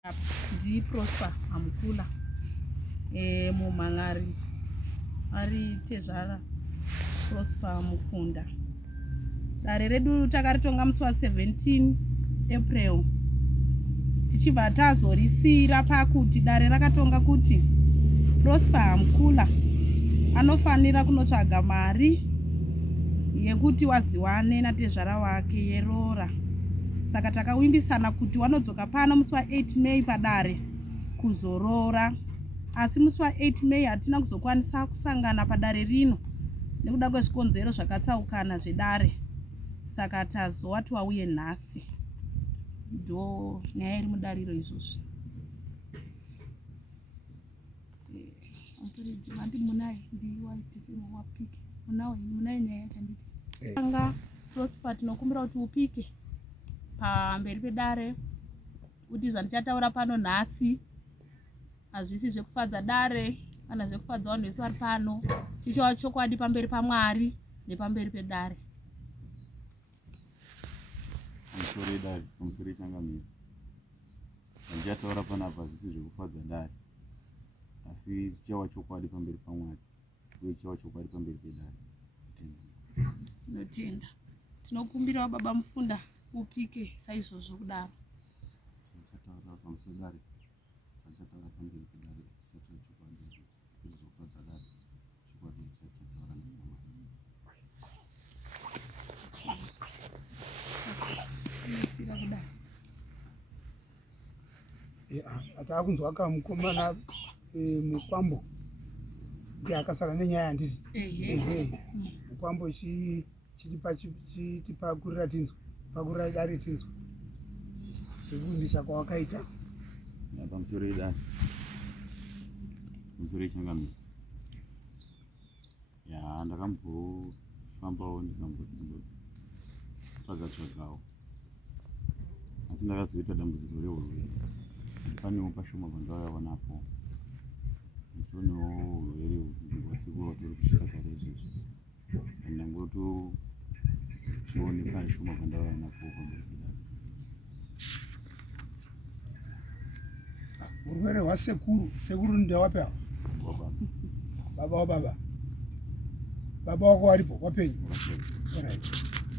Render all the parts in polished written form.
Ndi Prosper Amukula mumhan'ari ari Tezvara Prosper Mufunda. Dare redu takaritonga musi wa 17 April tichibva tazorisiyira pakuti dare rakatonga kuti Prosper Amukula anofanira kunotsvaga mari yekuti waziwane naTezvara wake yerora. Saka takawimbisana kuti wanodzoka pano musi wa 8 May padare kuzorora, asi musi wa 8 May hatina kuzokwanisa kusangana padare rino nekuda kwezvikonzero zvakatsaukana zvedare, saka tazowati wauye nhasi. Ndo nyaya iri mudariro izvozvi. Mandi munai ndiwaitise wapike munai nyaya yachanditi anga Prosper tinokumbira kuti upike pamberi pedare kuti zvandichataura pano nhasi hazvisi zvekufadza dare kana zvekufadza vanhu vese vari pano, chichava chokwadi pamberi paMwari nepamberi pedare. Pamusoro changamiro zvandichataura panapa hazvisi zvekufadza dare, asi chichava chokwadi pamberi paMwari uye chichava chokwadi pamberi pedare. Tinotenda. Tinokumbira baba Mufunda upike saizvozvo kudaro. Tichataura pamusoro dare, tichataura pamberi pedare, tichataura chokwadi zvekufadza dare, chokwadi tichataura neMwari. Tinosira kudaro. Atakunzwa kamukomana mukwambo kuti akasara nenyaya handisi mukwambo chitipakurira tinzwa pakurira dare tinzwa sekuvimbisa kwawakaita Pamusoro edare, pamusoro echangamiro, ndakambofambawo ndikatsvagawo, asi ndakazoita dambudziko reurwere. Panewo pashoma pandauyawo napo, ndichionewo urwere hwasekuru hwatori kusvika kare izvezvi, ndangotochioneka shoma pandauya napo pamberi pedare. urwere hwasekuru ndewapewa baba wako waripo wapenyu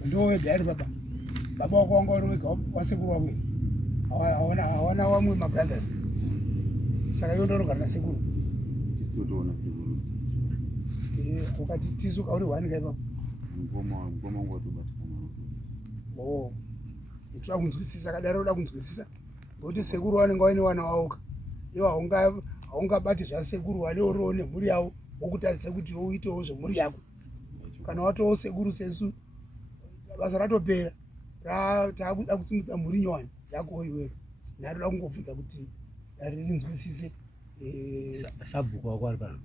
ndo wega ari baba wako wanga uri wega wasekuru wako hawana wamwe mabrothers, saka iwe ndorogara nasekuru Tisitotoona sekuru ukati tisu kauri hwanika ipapo mukoma wangu watobatikana toda kunzwisisa kadaro uda kunzwisisa ngokuti sekuru wanenge waine wana wauka iwo haungabati zvasekuru waneoriwo nemhuri yavo wokutadzisa kuti uitewo zvemhuri yako. Kana watowo sekuru sesu basa ratopera, taakuda kusimudza mhuri nyowani yako iwewe. Ndatoda kungobvunza kuti rinzwisise sabhuku wako ari pano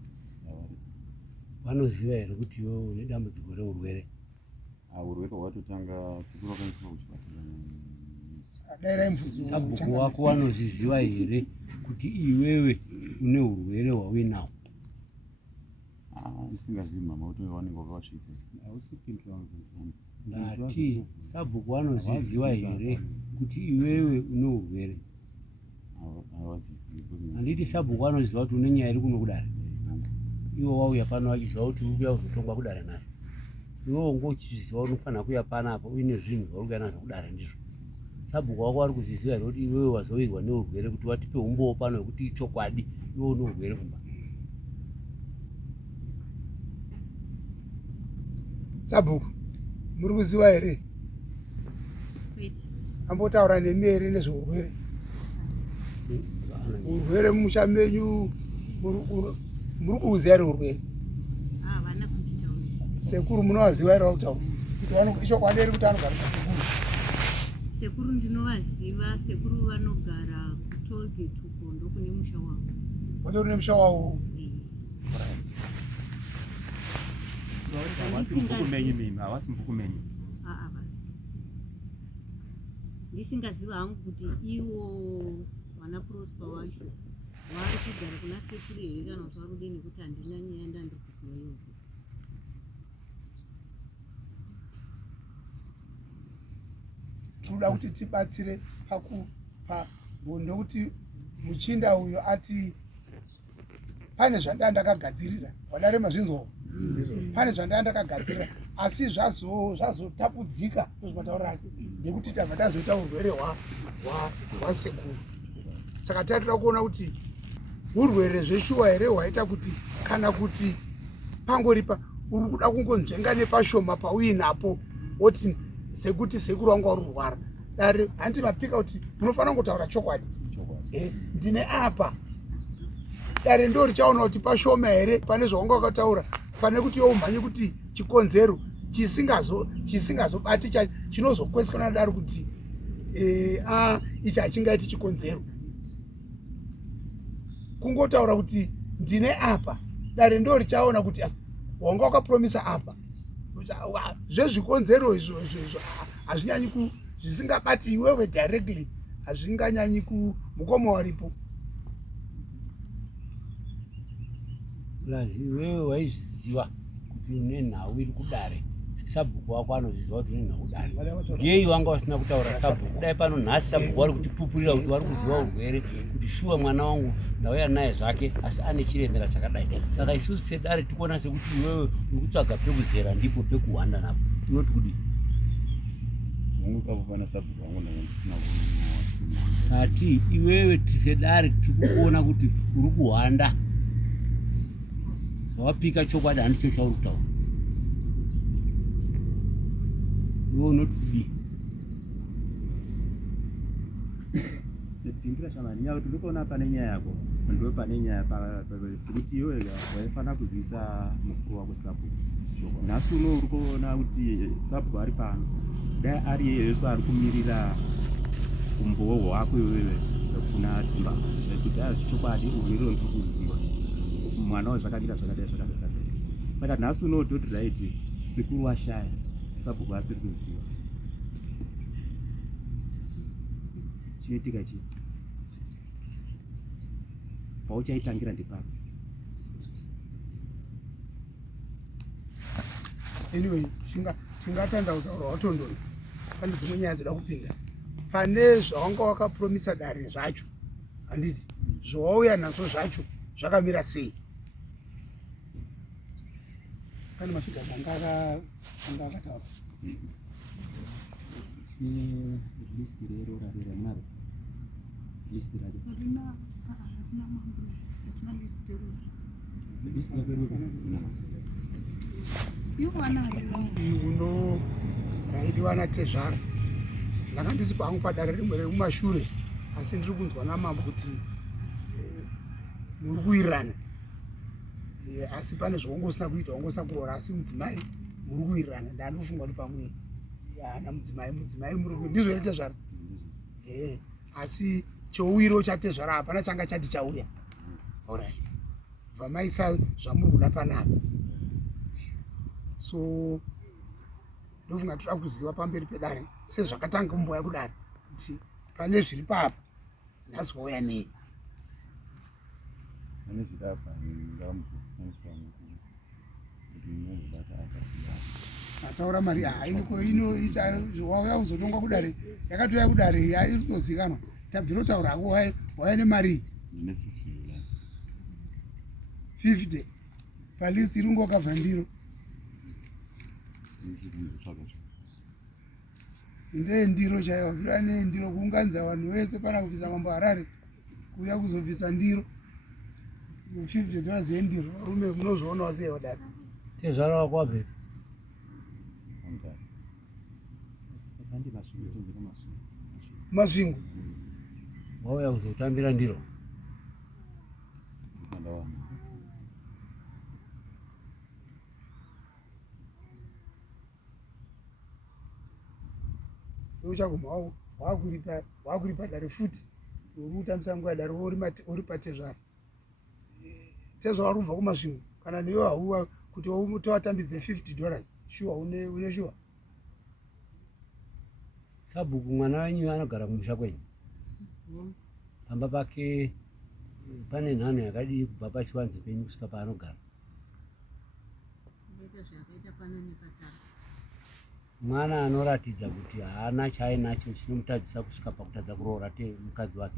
vanoziva here kuti iwe une dambudziko reurwere? Urwere hwatotanga sekuru wakaiswa kuchipatara. Sabhuku wako vanozviziva here kuti iwewe une urwere hwauinawo? Ndisingazivi mama kuti wanenge wakavasvitsa. Ndati sabhuku vanozviziva here kuti iwewe une urwere? Handiti sabhuku vanoziva kuti une nyaya iri kuno kudare. Iwo wauya pano vachiziva kuti uri kuya kuzotongwa kudare nhasi. Iwewo ngo uchiziva unofanira kuya panapa uine zvinhu zvauri kuya nazvo kudare ndizvo. Sabhuku wako vari kuzviziva here kuti iwewe wazowirwa neurwere kuti watipe umbowo pano hwekuti chokwadi iwe une urwere kumba? sabhuku muri kuziva here ambotaura nemi here nezveurwere? Urwere mumusha menyu muri kuuziva here urwere? Sekuru munovaziva here vakutaura kuti ichokwadi here kuti anogara nasekuru? Sekuru ndinovaziva, sekuru vanogara kuTollgate uko ndokune musha wavo. Watori nemusha wavo? Havasi mbukumenyu. Ndisingaziva hangu kuti iwo wana Prosper wacho vari kugara kuna sekuru here kana kuti vari kudini, kuti handina nyaya ndandiri kuziva izvozvo. Tinoda kuti tibatsire pakupa ndokuti muchinda uyo ati pane zvandandakagadzirira wadare mazvinzwa pane zvandandakagadzirira asi zvazotapudzika kuzvimataura ake nekuti tabva tazoita urwere hwasekuru. Saka tatira kuona kuti urwere zveshuwa here hwaita kuti kana kuti pangoripa uri kuda kungonzvenga nepashoma pauinapo woti sekuti sekuru wangu warurwara dare handi mapika kuti munofanira kungotaura chokwadi ndine apa dare ndo richaona kuti pashoma here pane zvawanga wakataura pane kuti iwe umhanye kuti chikonzero chisingazobati chinozokweswana dare kuti ichi hachingaiti chikonzero kungotaura kuti ndine apa dare ndo richaona kuti wanga wakapromisa apa zvezvikonzero izvo hazvinyanyi zvisingabati iwewe directly hazvinganyanyi mukoma waripo. Lazi wewe waizviziva kuti une nhau iri kudare sabhuku wako anozviziva kuti une nhau kudare ngei wanga usina kutaura sabhuku dai pano nhasi sabhuku vari kutipupurira kuti vari kuziva urwere kuti shuwa mwana wangu ndauya naye zvake asi ane chiremera chakadai. Saka isusu sedare tikuona sekuti iwewe uri kutsvaga pekuzera ndipo pekuhwanda napo inoti kudi kati iwewe tisedare tikukuona kuti uri kuhwanda zvawapika chokwadi handicho chauri kutaura iwe unoti kudi ndipindura shamani nyaya kuti ndikuona pane nyaya yako ndo pane nyaya kuti iwe waifanira kuzivisa mukuru wako sabhuku nhasi uno uri kuona kuti sabhuku ari pano dai ari yesu ari kumirira umbowo hwako iwewe kuna dzimba kuti azvichokwadi urwere ruri kuziva mwana wazvakadira zvakadai. Saka nhasi uno doti raiti sekuru washaya sabhuku asiri kuziva chinoitika chii pauchaitangira ndipako. Anyway, tingatandauza rwatondoni pane dzimwe nyaya dzida kupinda pane zvawanga wakapromisa dare zvacho handiti zvawauya nazvo zvacho zvakamira sei. Pane mafigazi anga akataura listi rero rarira naro listi rake listi uno raidiwa naTezvara ndanga ndisi pangu padare rimwe remumashure asi ndiri kunzwa namambo kuti muri kuwirirana asi pane zvawangosina kuita wangosina kuroora asi mudzimai muri kuwirirana ndandofunga kuti pamwe hana mudzimai muri kuita ndizvo ere Tezvara asi chouwiro chaTezvara hapana changa chati chauya. Alright, bva maisa zvamuri kuda panapa so ndofunga toda kuziva pamberi pedare sezvakatanga mumboya kudare kuti pane zviri papa nhasi wauya nei ataura mari wauya kuzotongwa kudare yakatoya kudare iri kutozikanwa tabvira kutaura hako wauya nemari 50 palist iri ngokabva ndiro ndendiro chaiva vira nendiro kuunganidza vanhu vese pana kubvisa mambo Harare kuuya kuzobvisa ndiro $50 yendiro rume munozvionawo sei kudare. Tezvara wako wabvepi masvingo wauya kuzotambira ndiro uchaguma wakuripa dare futi uri kutambisa nguva dare uri paTezvara. Tezvara uri kubva kumasvingo kana newe hauwa kuti towatambidze $50 shuwa une shuwa. sabhuku mwana wenyu anogara kumusha kwenyu pamba pake pane nhano yakadii kubva pachivanze penyu kusvika paanogara mwana anoratidza kuti haana chaainacho chinomutadzisa kusvika pakutadza kuroora mukadzi wake.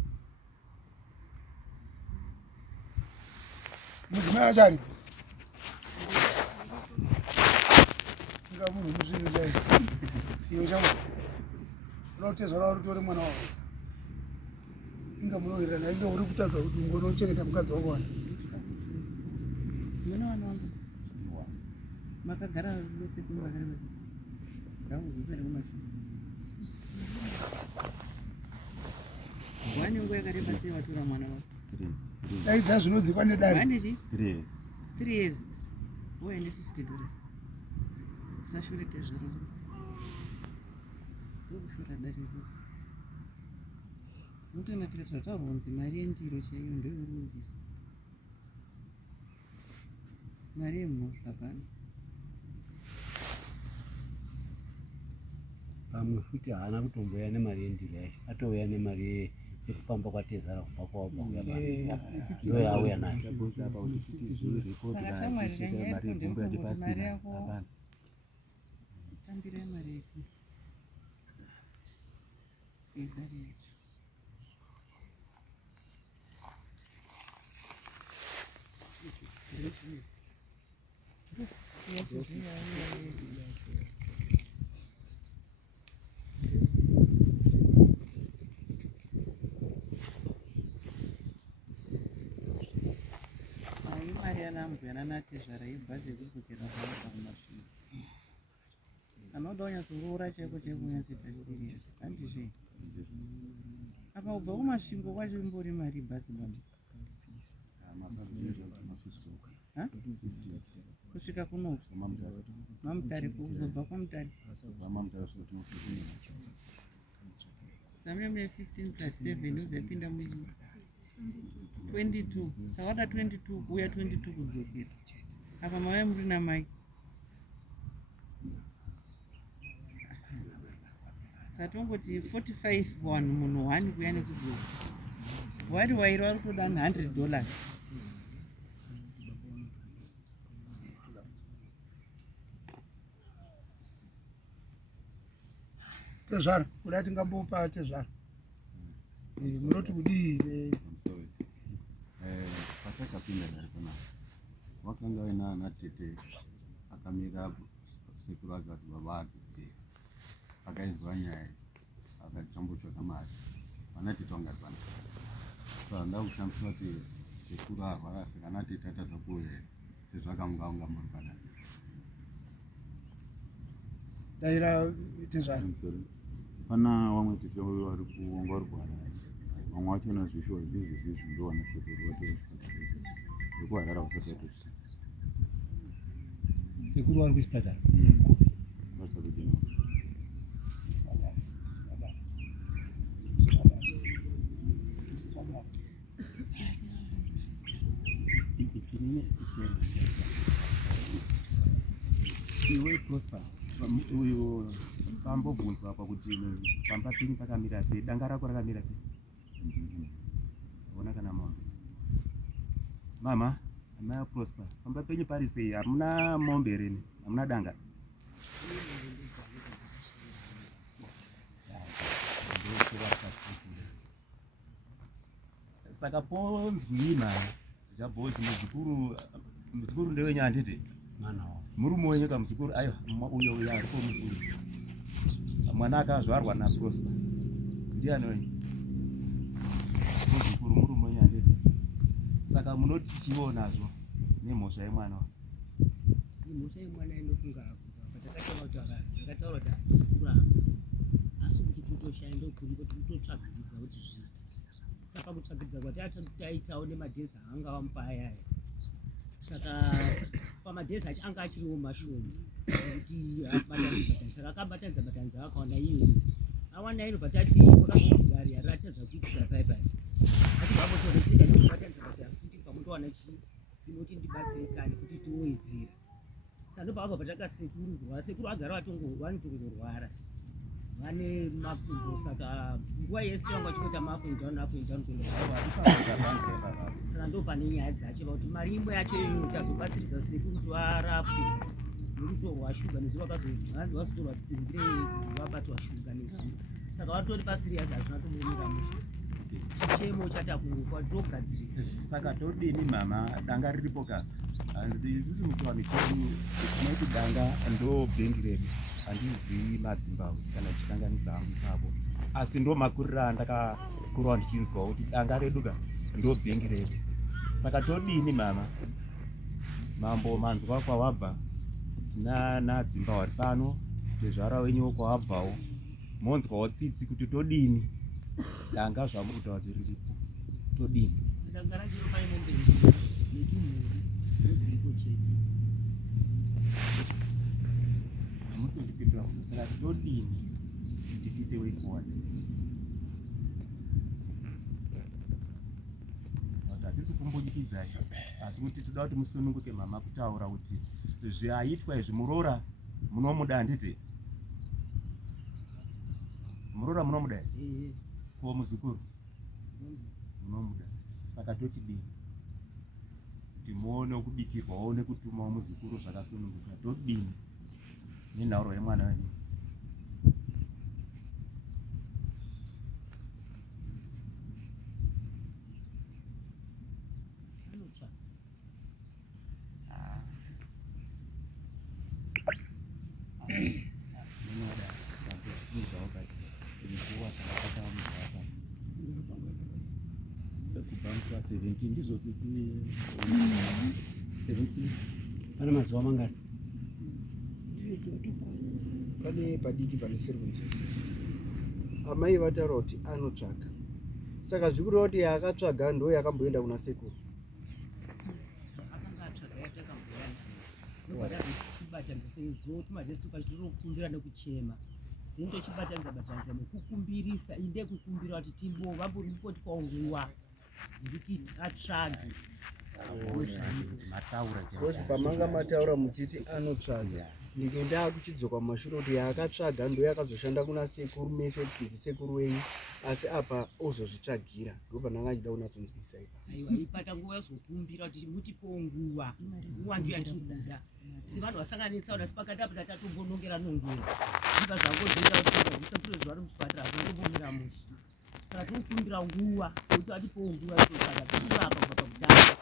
mudzimai acho ari inga munhu muzvinhu chai iyo chamo unotezva rao rutori mwana wavo inga munowirirana inga uri kutadza kuti ungonochengeta mukadzi wako wana mwana wangu makagara vese kumbakareba ndakuzosari kumashure wane nguva yakareba sei watora mwana wako daidza zvinodzikwa nedare wanechi 3 years waende $50 usashorete zvaro ndokushora dare ro notona tikati taurwanzi mari yendiro chaiyo ndoyorungisa mari yemhosva hapana pamwe futi haana kutomboya nemari yendiro yacho atouya nemari yekufamba kwatezara kubva kwawabva kuya ndo yauya nayo saka shamwari kanyaya tondeutoti mari yako tambira mari yeko igari yacho mari yanambuyana natezvara yebhazi yekudzokera paabva kumashure anoda kunyatsoroora chaiko chaiko unyatsoita sirias handizve apa ubva kumasvingo kwacho imbori mari bhazi baba kusvika kunoku mamutare kuzobva kwamutare samire mune 15 plus 7 uzapinda mu 22 sawada 22 kuuya 22 kudzokera apa mavai muri namai satongoti 45 vanhu munhu 1 kuuya nekudzoka wari wairi vari kutoda $100 tezvara kuda tingambopa tezvara munoti kudii patakapinda dari pana wakanga waina tete akamira sekuru ake vati baba ake akainzwa nyaya akachambotsvaka mari vana tete vanga ari pana so handa kushandisa kuti sekuru arwara saka ana tete atadza kuuya tezvakaungaunga muri pana daira tezvara pana vamwe tete vari kuonga varwara vamwe vacho nazvishuwa zvizvizvi ndowana sekuru vatokuharara vasati sekuru vari kuchipatara iwe Prosper uyo pambobvunzwa pakuti pamba penyu pakamira sei danga rako rakamira sei ona kana mama amai Prosper pamba penyu pari sei hamuna mombe reni hamuna danga saka ponzwina zvabhozi muzukuru ndewenyu handiti murume wenyu kamuzukuru aiwa uyo aripo muzukuru mwana akazvarwa naProsper ndiani wenyu muzukuru murume wenyu handiti saka munoti chichionazvo nemhosva yemwana mhosva yemwana inofunga patakataura kuti hatisukura asi kuti kutoshaya ndokuri kuti kutotsvagidza kuti zviite saka kutsvagidza kwati taitawo nemadhezi anga vamupa ayaya saka pamadhezi acho anga achiriwo mashoma kuti abatanidza saka akabatanidza akawana iyo awana inobva tati kwakazonzi dare yaratadza kuitika paipai ati vabotoretega nekubatanidza kuti afundi pamutowana inoti ndibatsirikane kuti tiwedzera saka ndopavabva patakasekururwa sekuru agara vanotongorwara vane makumbo saka nguva yese vanga vachingota maapindown saka ndo pane nyaya dzacho vakuti mari imwe yacho iyo tazobatsiridza sekuru kuti varapwe nokutorwa shuga nezuva vazotorwa dingire vabatwa shuga nezuva saka vatori pasiriasi hazvina tombomirira musha chichemo chatakunguka togadzirisa. Saka todini mama, danga riripo ka. Isusu muchiwano chedu tinoiti danga ndo bhendi redu. Handizivi madzimba kana chikanganisa hangu ipapo. Asi ndo makurira ndakakura ndichinzwa kuti danga redu ka ndo bhendi redu. Saka todini mama, mambo manzwa kwawabva na dzimba wari pano, tezvara wenyu kwawabvawo, monzwawo tsitsi kuti todini, danga zvamukuta kuti riripo, todini. Danga rachiro paine mberi nechimhuri nedziripo chete. Hamusi ndipindura kuti saka todini kuti tiite way forward. Hatisi kumbojikidzai, asi kuti toda kuti musununguke mama kutaura kuti zvaitwa izvi muroora munomuda handiti? Muroora munomuda ko muzukuru munomuda. Saka tochidini kuti muone kubikirwa, waone kutumawo muzukuru zvakasununguka, todini nenharo yemwana wenyu. Kubvamswa 17 ndizvo sisi 17 Pane mazuva mangani? Pane padiki panesiri kunzwisisa. Amai vataura kuti anotsvaga. Saka zvikureva kuti yakatsvaga ndo yakamboenda kuna sekuru. Akanga atsvaga yatakambuyana. Ndokwadazochibatanisa sezvo tumajesuka tinokumbira nekuchema. Ndindochibatanisa nekukumbirisa, inde kukumbira kuti timbo vambori mupotikawo nguva ndikuti atsvage. Kosi pamanga mataura muchiti anotsvaga, ndikenda kuchidzoka mumashure kuti yakatsvaga ndo yakazoshanda kuna sekuru mese kuti sekuru wenyu, asi apa ozozvitsvagira ndo pananga achida kunatsonzwisisa ipa. Aiwa, ipata nguva yozokumbira kuti mutipowo nguva ndiyo yatiri sevanhu vasanganisa ona sipakatapita tatombonongera nongera iva zvangozoita kuti usapire zuva remuchipatara azombomira musi. Saka tinokumbira nguva kuti atipowo nguva yotsvaga tikurapa kubva pakutanga.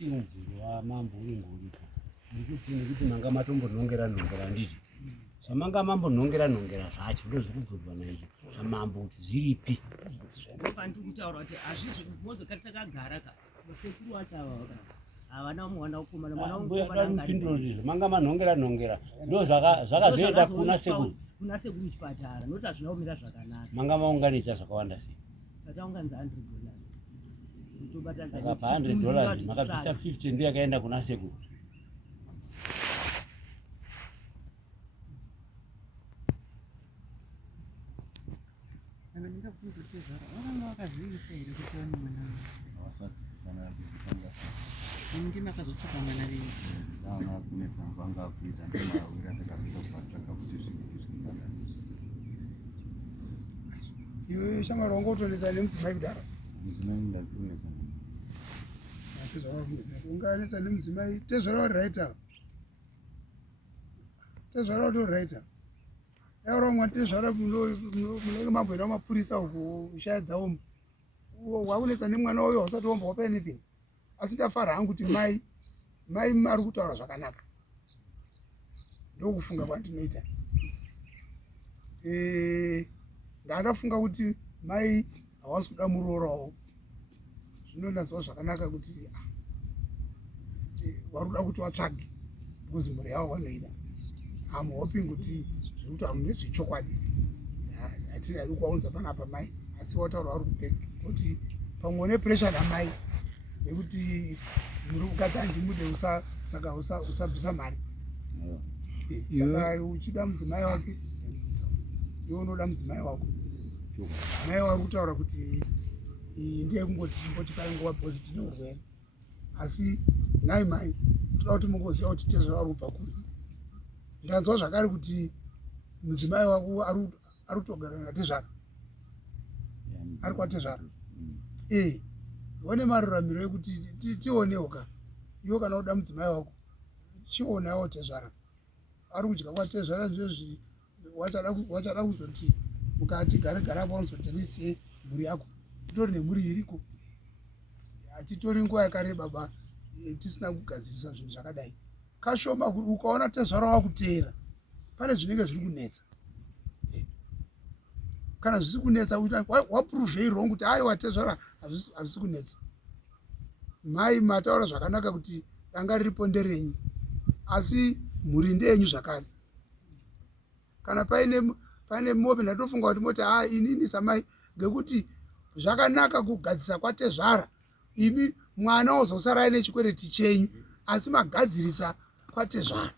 Mubviro wamambo uringurika nekuti manga matombonongera ndizvo zvamanga mambonongera zvacho ndo zvirikubvunzwa naizvo zvamambo kuti zviripi. Ndopandiri kutaura kuti hazvizi mozokati takagara ka musekuru wacho ava havana mwana wokomana mwana mupinduro ndizvo manga manongera ndo zvakazoenda kuna sekuru chipatara noti hazvina kumira zvakanaka. manga maunganidza zvakawanda sei? Tataunganidza $100 saka pa $100 makabvisa 50 ndiyo yakaenda kuna sekuru. Ndingabvunza kuti vakanga vakazivisa here kuti vane mwana ndimi akazotsvaka mwana rii? Iwe shamwari wangu utonetsa nemudzimai kudaro. Unganetsa nemudzimai tezvara uri raita. Tezvara uri raita. Yaura mwana tezvara munenge mamboenda mapurisa uko shaya dzawo. Wakunetsa nemwana wayo wasati wambawapa anything. Asi ndafara hangu kuti mai ari kutaura zvakanaka. Ndokufunga kwandinoita. Ndakafunga kuti mai hawasi kuda murorawo. Zvinonazwa zvakanaka kuti waruda kuti watsvage because mhuri yavo vanoida. I'm hoping kuti zvekutaura ndezvechokwadi. Hatina kwaunza panapa mai asi wataura vari kupeka kuti pamwe nepressure namai nekuti muri kukadzi handimude saka usabvisa mari. Saka uchida mudzimai wake iwe unoda mudzimai wako. Mai vari kutaura kuti ndiye kungoti pai nguva because tine urwere. Asi nai mai toda kuti mungoziva kuti tezvara vari kubva kuri. Ndanzwa zvakare kuti mudzimai wako ari kutogara natezvara. Ari kwatezvara. One mararamiro ekuti tionewo ka. Iwe kana uda mudzimai wako chionawo tezvara. Ari kudya kwatezvara izvozvi wachada kuzoti mukati gara pa unozotenese mhuri yako. titori nemhuri iriko, hatitori nguva yakareba ba tisina kugadzirisa zvinhu zvakadai. Kashoma ukaona tezvara wakuteera pane zvinenge zviri kunetsa. Kana zvisi kunetsa wapuruvhei wrong kuti aiwa tezvara hazvisi kunetsa. Mai mataura zvakanaka kuti danga riripo nderenyi, asi mhuri ndeyenyu zvakare. Kana paine mobe ndatofunga kuti moti inini samai ngekuti zvakanaka kugadzirisa kwatezvara, imi mwana uzosara aine chikwereti chenyu, asi magadzirisa kwatezvara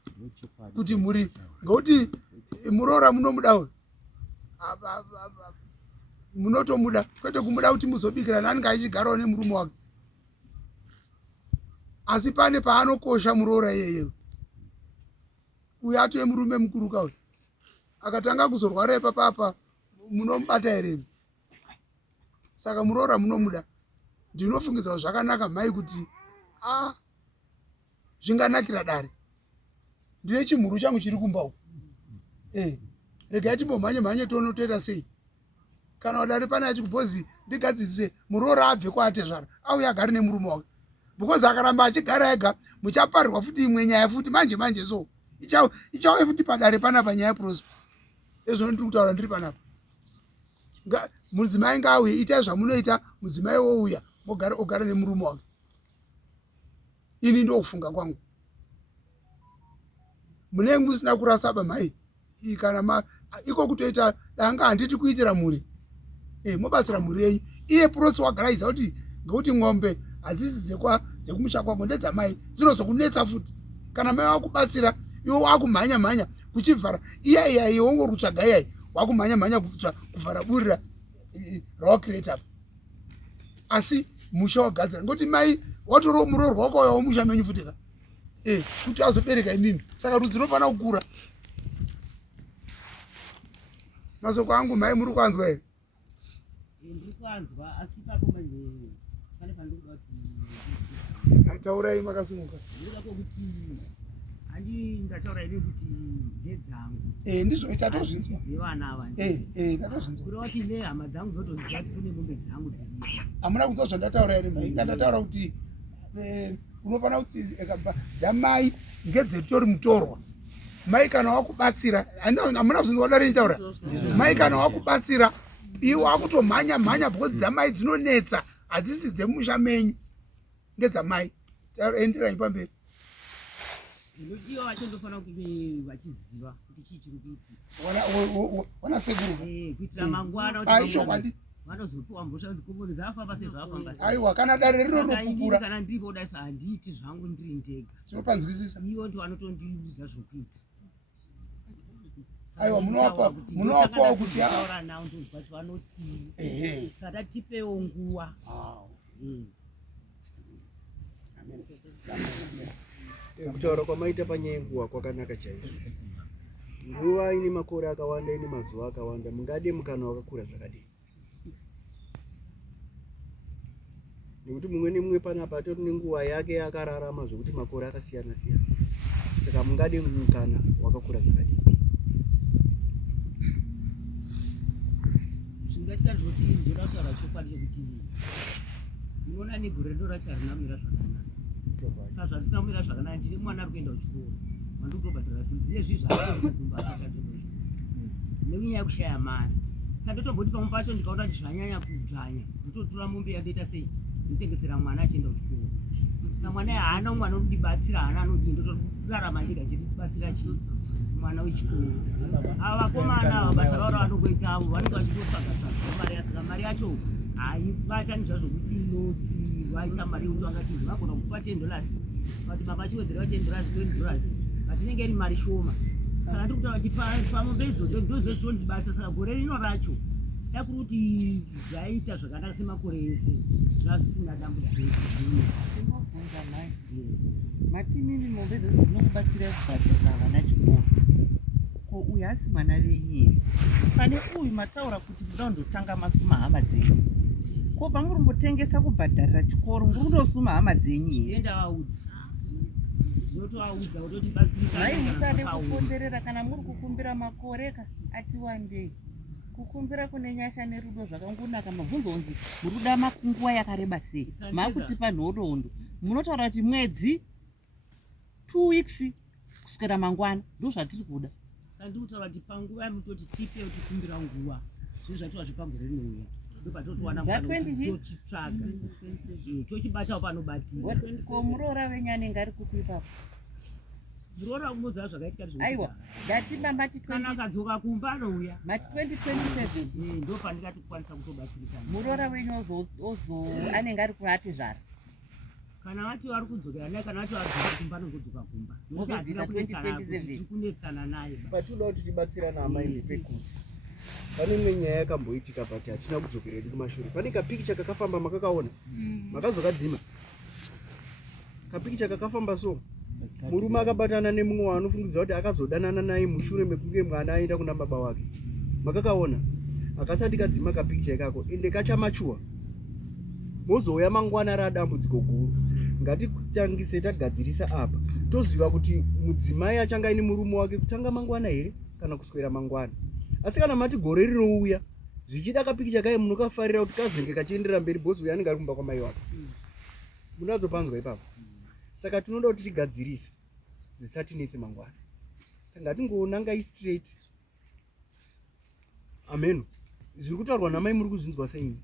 kuti mhuri, ngekuti muroora munomuda uyu munotomuda, kwete kumuda kuti muzobikirana anenge achigarawo nemurume wake. Asi pane paanokosha muroora iyeyo. Uyu atoye murume mukuru kauyu, akatanga kuzorwara ipapapa munomubata here? Saka muroora munomuda. Ndinofungidzira zvakanaka mai kuti zvinganakira dare. Ndine chimhuru changu chiri kumba uku. Regai timbomhanye tonotoita sei? Kana wadare pane achikubhozi ndigadzise muroora abve kwaatezvara auye agare nemurume wake. Because akaramba achigara ega muchaparirwa futi imwe nyaya futi manje so ichauye futi padare panapa nyaya Prosper. Ezvo ndiri kutaura ndiri panapa. Mudzimai ngauye, itai zvamunoita, mudzimai wouya ogara nemurume wake. Ini ndokufunga kwangu. Munenge musina kurasa bamai. Kana iko kutoita danga handiti kuitira mhuri. Mobatsira mhuri yenyu. Iye Prosper wagara iziva kuti ngekuti ng'ombe hadzisi dzekumusha kwako ndedzamai, dzinozokunetsa futi. Kana mai wakubatsira iwe wakumhanya kuchivhara iye wongorutsvaga iyai wakumhanya kuvhara burira rawakireta apa. Asi musha wagadzira ngekuti mai watoro murooro wako wamusha menyu futi ka kuti azobereka imimi. Saka rudzi runofana kukura. Masoko angu mai muri kuanzwa here? Ndiri kuanzwa, asi pakomanje pane pandikuda kuti taurai makasunguka. ndinoda kuti ndataura ini kuti ndedzangu ndizvoita tozvinzwa dzevana ava ndatozvinzwa kureva kuti nehama dzangu dzotoziva kuti kune mombe dzangu dziripo. hamuna kunzwa zvandataura here mai? Ndataura kuti unofana kuti dzamai ngedzetori mutorwa. Mai kana wakubatsira, hamuna kuzvinzwa dare nitaura. Mai kana wakubatsira iwe wakutomhanya because dzamai dzinonetsa, hadzisi dzemusha menyu, ngedzamai. Enderai pamberi. Ivo vacho ndofanira kuti vachiziva kuti chii chiri kuitika. Wana sekuru kuitira mangwana aichokwadi vanozopiwa mbosha dzikomoni zvafamba sezvafamba. aiwa kana dare rino rinopupura kana ndiripo dai handiiti zvangu ndiri ndega. Tinopanzwisisa. Ivo ndo vanotondiudza zvokuita. aiwa munowapawo kuti taura navo ndozwa kuti vanoti saka tipewo nguva. Kutaura kwamaita panyaya yenguva kwakanaka chaizvo. Nguva ine makore akawanda, ine mazuva akawanda, mungade mukana wakakura zvakadini. Nekuti mumwe nemumwe panapa atori nenguva yake yakararama zvokuti makore akasiyana siyana. Saka mungade mukana wakakura zvakadini. Zvingaita zvoti ndinotaura chokwadi chokuti ndinoona negore ndo racho harinamira zvakanaka. Saka zvatisina kumira zvakanaka, ndine mwana ari kuenda kuchikoro wandiri kutobhadhara fudzi yezvi zvaaikumba akataenda kuchikoro nenyaya yekushaya mari. Saka ndotomboti pamwe pacho ndikaona kuti zvanyanya kudzvanya ndototora mombe yandoita sei ndotengesera mwana achienda kuchikoro. Saka mwana haana mwana unondibatsira, haana anodii, ndotorarama ndega chibatsira mwana wechikoro. Ava vakomana ava basa ravo ravanongoita avo vanenge vachitosagasaga mari. Saka mari yacho haivatanidza zvokuti inoti vaita mari yekuti vangati vagona kupa $10 kuti baba achiwedzera $10 but inenge iri mari shoma. Saka ndiri kutaura kuti pamombe idzodzo ndozodzondibata. Saka gore rino racho yakuri kuti zvaita zvakanaka semakore ese zvazvisina dambudziko. Tinobvunza mai mati mimi mombe idzodzo dzinokubatsira kubhadhara vana chikoro, ko uyu hasi mwana wenyu here? Pane uyu mataura kuti muda kundotanga masuma hama dzenyu, ko pamuri kutengesa kubhadharira chikoro muri kundosuma hama dzenyu here? Ndavaudza ndinotovaudza kutoti batsirika. Hai musade kuponderera kana muri kukumbira makore ati wandei. kukumbira kune nyasha nerudo zvakangonaka. Mabvunzo onzi muruda makunguva yakareba sei? Makutipa nhoroondo. Munotaura kuti mwedzi 2 weeks kuswera mangwana ndo zvatiri kuda. Sandikutaura kuti panguva yamutoti tipe kuti kumbira nguva zviro zvatova zvepagore rinouya ndopatotowana tochitsvaga tochibatawo panobatira. Ko muroora wenyu anenge ari kupi ipapo? Muroora unoziva zvakaitika aiwa ndatimba mati kana akadzoka kumba anouya mati 2027 ndo pandingati kukwanisa kutobatsirikana. muroora wenyu anenge ari kuati zvara kana vati vari kudzokera naye kana vati vadzoka kumba anongodzoka kumba kunetsana naye. Patinoda kuti tibatsirana amaini pekuti pane imwe nyaya yakamboitika pati hatina kudzokeredi kumashure. Pane kapikicha kakafamba makakaona makazokadzima kapikicha kakafamba so murume akabatana nemumwe waanofungidzira kuti akazodanana naye mushure mekunge mwana aenda kuna baba wake. Makakaona akasati kadzima kapikicha ikako ende kachamachuwa mozouya mangwana radambudziko guru. Ngatitangise tagadzirisa apa toziva kuti mudzimai achanga ine murume wake kutanga mangwana here kana kuswera mangwana. Asi kana mati gore rinouya zvichida kapikicha kaye munokafarira kuti kazenge kachienderera mberi bhozi uya anenge ari kumba kwamai wake. Munazopanzwa ipapo. Saka tinoda kuti tigadzirise zvisatinetse mangwana. Saka ngatingonanga straight. Amen. Zviri kutaurwa namai muri kuzvinzwa sei?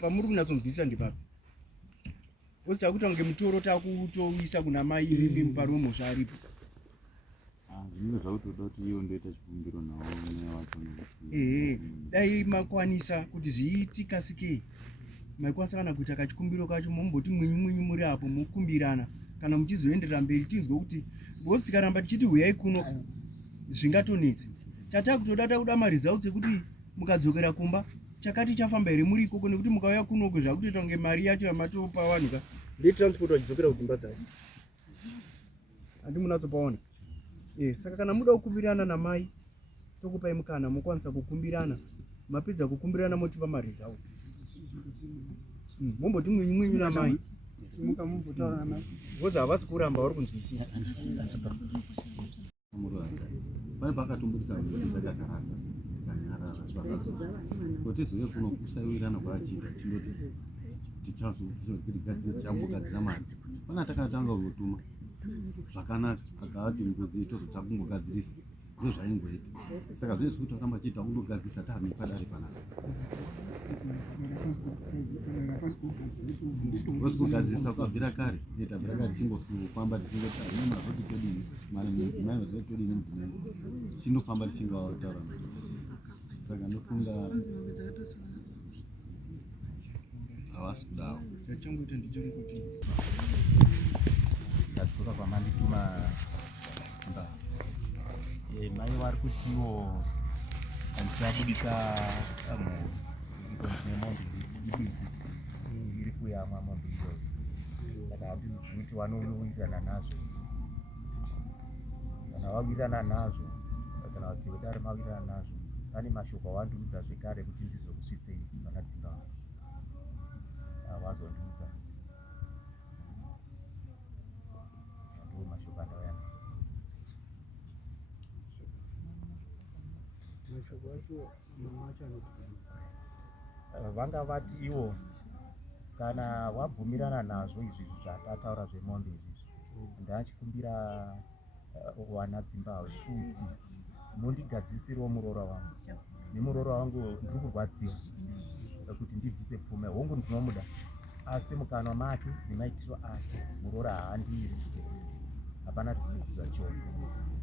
Pamuri kunatsonzwisisa ndipapo. Wose chakuita kunge mutoro takutoisa kuna mai rimbi muparo wemhosva aripo. Zvimwe zvakutoda kuti iwo ndoita chikumbiro nawo wacho. Dai makwanisa kuti zviitikasikei. Maikwanisa kana kuita kachikumbiro kacho momboti mwinyu muri apo mukumbirana kana muchizoenderera mberi tinzwe kuti bosi tikaramba tichiti huyai kuno zvingatonetse. Chatakutoda takuda maresults ekuti mukadzokera kumba chakati chafamba here muri ikoko nekuti mukauya kunoko zvakutoita kunge mari yacho yamatopa vanhu ka ndetransport vachidzokera kudzimba dzavo. Handi munatsopaona. Saka kana muda kukumbirana namai tokupai mukana mokwanisa kukumbirana. Mapedza kukumbirana motipa maresults. Momboti mwinyu namai simuka mumbotaura namai because havasi kuramba vari kunzwisisa. Pane pakatombirisa zvakakarasa kanyarara zvakadzora kuti zvive kuno kusawirirana kwachita chinoti tichazogadzira chambogadzira mari pana takatanga kutuma zvakanaka akati ngozi tozotsva kungogadzirisa ndo zvaingoita. Saka zvese kuti akamba chiita kundogadzirisa taamipadare panapa kugadzirisa kwabvira kare tabvira kare chingofamba tichingotama mazoti todini mari mudzimai mazoti todini mudzimai chindofamba tichingautaura. Saka ndofunga havasi kudawo. Chachangoita ndechekuti ndadzoka pamandituma mba mai vari kutiwo handisabudisa nemombe idiki iri kuyamwa mombe iyoyo. Saka handizivi kuti vanowirirana nazvo. Kana vawirirana nazvo kana kuti vetari mawirirana nazvo pane mashoko avandiudza zvekare kuti ndizokusvitsei pana dzimba vangu avazondiudza ndo mashoko andauya mashoko acho mama acho vanga vati ivo kana wabvumirana nazvo izvi zvatataura zvemombe izvizvi ndachikumbira wana dzimba kuti mundigadzisiriwo muroora wangu. Nemuroora wangu ndiri kurwadziwa kuti ndibvise pfuma hongu ndinomuda asi mukanwa make nemaitiro ake muroora haandirespekti. Hapana respektiwa chose.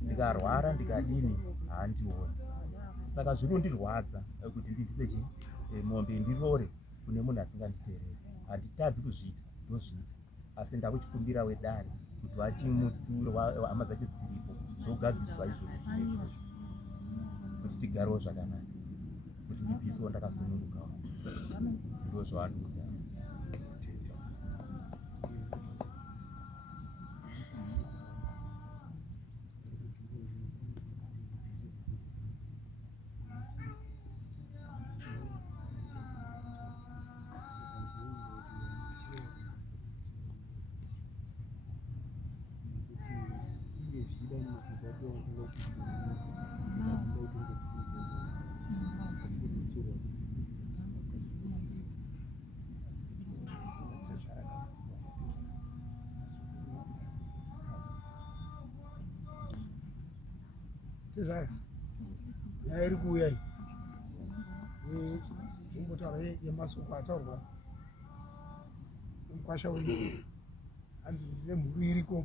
Ndikarwara ndikadini haandioni. Saka zvinondirwadza kuti ndibvise mombe ndiroore kune munhu asinganditeereri. Handitadzi kuzviita ndozviita asi ndakuchikumbira wedare kuti vachimutsiuro hama dzacho dziripo zvogadziriswa izvozvo kuti tigarewo zvakanaka kuti ndibvisewo ndakasunungukawo ndiro zvavandiudza. Tezvara nyaya iri kuuya iyi dzimbotaura yemasuku ataurwa mukwasha wenyu hanzi ndine mhuri iriko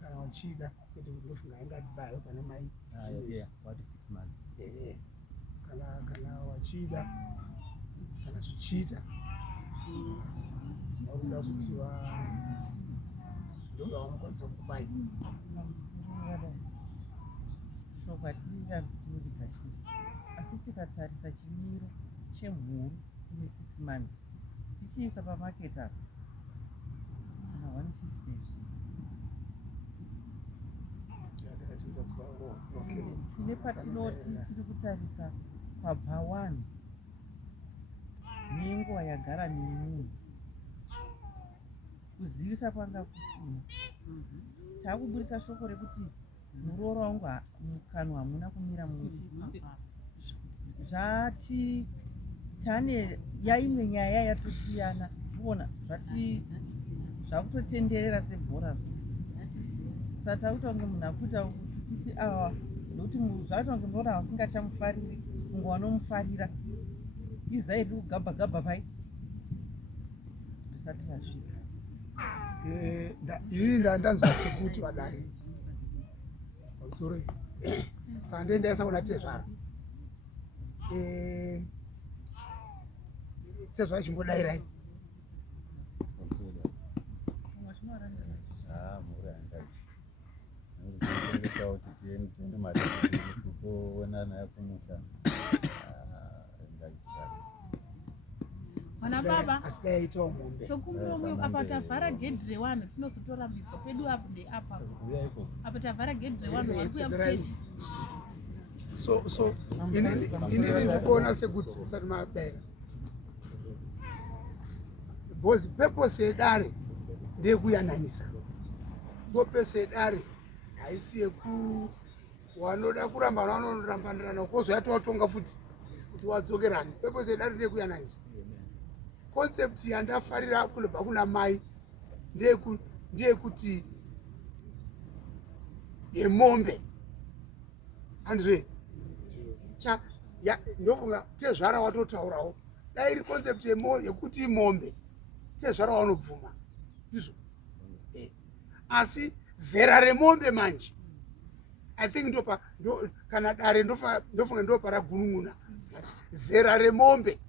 kana wachida kwete kuti ndofunga ingadibayo pana mai kana wachida kana zvichiita vakuda kuti ndovanokwanisa kukubai shoko hatirira kuti kashi asi tikatarisa chimiro chemhuru ine 6 months tichiisa pamaketi apa kana 150 tine patinoti tiri kutarisa kwabva 1 nenguva yagara nemunhu kuzivisa kwanga kusina takuburisa shoko rekuti muroora wangu mukanwa hamuna kumira mushe zvati tane yaimwe nyaya yatosiyana kuona zvakutotenderera sebhora saka takuita kunge munhu akuita kuti titi awa nokuti zvaita kunge muroora usingachamufariri kunge wanomufarira izaidi kugabha pai risati rasvika inini ndanzwa sekuti vadare pamusoro saka ndendaisa kuna Tezvara Tezvara chimbodairai Mana baba asidaitawo mombe tokumbira muyo apa tavhara gedhi re1 tinozotorambidzwa pedu apo neapa apa tavhara gedhi re1 wakuya kuchechi so inini ndikuona sekuti usati madaira bhozi pepose yedare ndeyekuyananisa pepose yedare haisi yeku wanoda kuramba vanorambanirana kozoyati watonga futi kuti wadzokerani pepose yedare ndeyekuyananisa concept yandafarira kunobva kuna mai ndeyekuti yemombe andizve ndofunga Tezvara watotaurawo dai iri concept yekuti imombe Tezvara wanobvuma ndizvo asi zera remombe manje I think kana dare ndofunga ndoparagunun'una zera remombe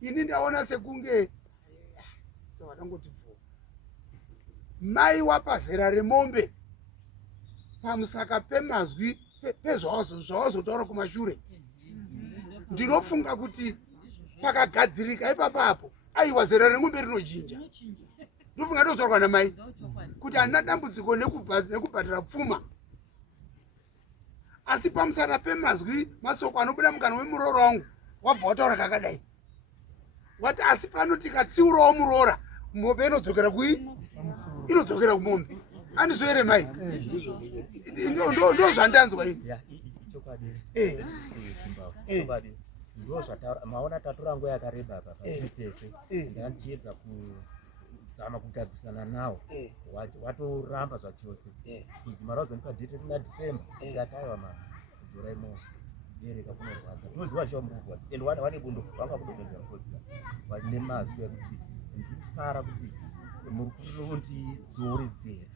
ini ndaona sekunge wadangoti bvo mai wapazera remombe pamusaka pemazwi pezvawazotaura kumashure ndinofunga kuti pakagadzirika ipapapo aiwa zera remombe rinochinja ndofunga ndotaurwa namai kuti handina dambudziko nekubhadhira pfuma asi pamusana pemazwi masoko anobuda mukanwa wemuroora wangu wabva wataura kakadai wati asi pano tikatsiurawo muroora mombe inodzokera kui inodzokera kumombe andizoere mai ndo zvandanzwa ini maona tatora nguva yakareba apa pachitese ndandichiedza kuzama kugadzisana nawo watoramba zvachose kuzi marazonipa dhete kuna December ngati aiwa madzorai mo bereka kunorwadza toziva chiva murikudza and vane bundo vanga kuzopedza musodza vane mazwi ekuti ndifara kuti muri kundidzoredzera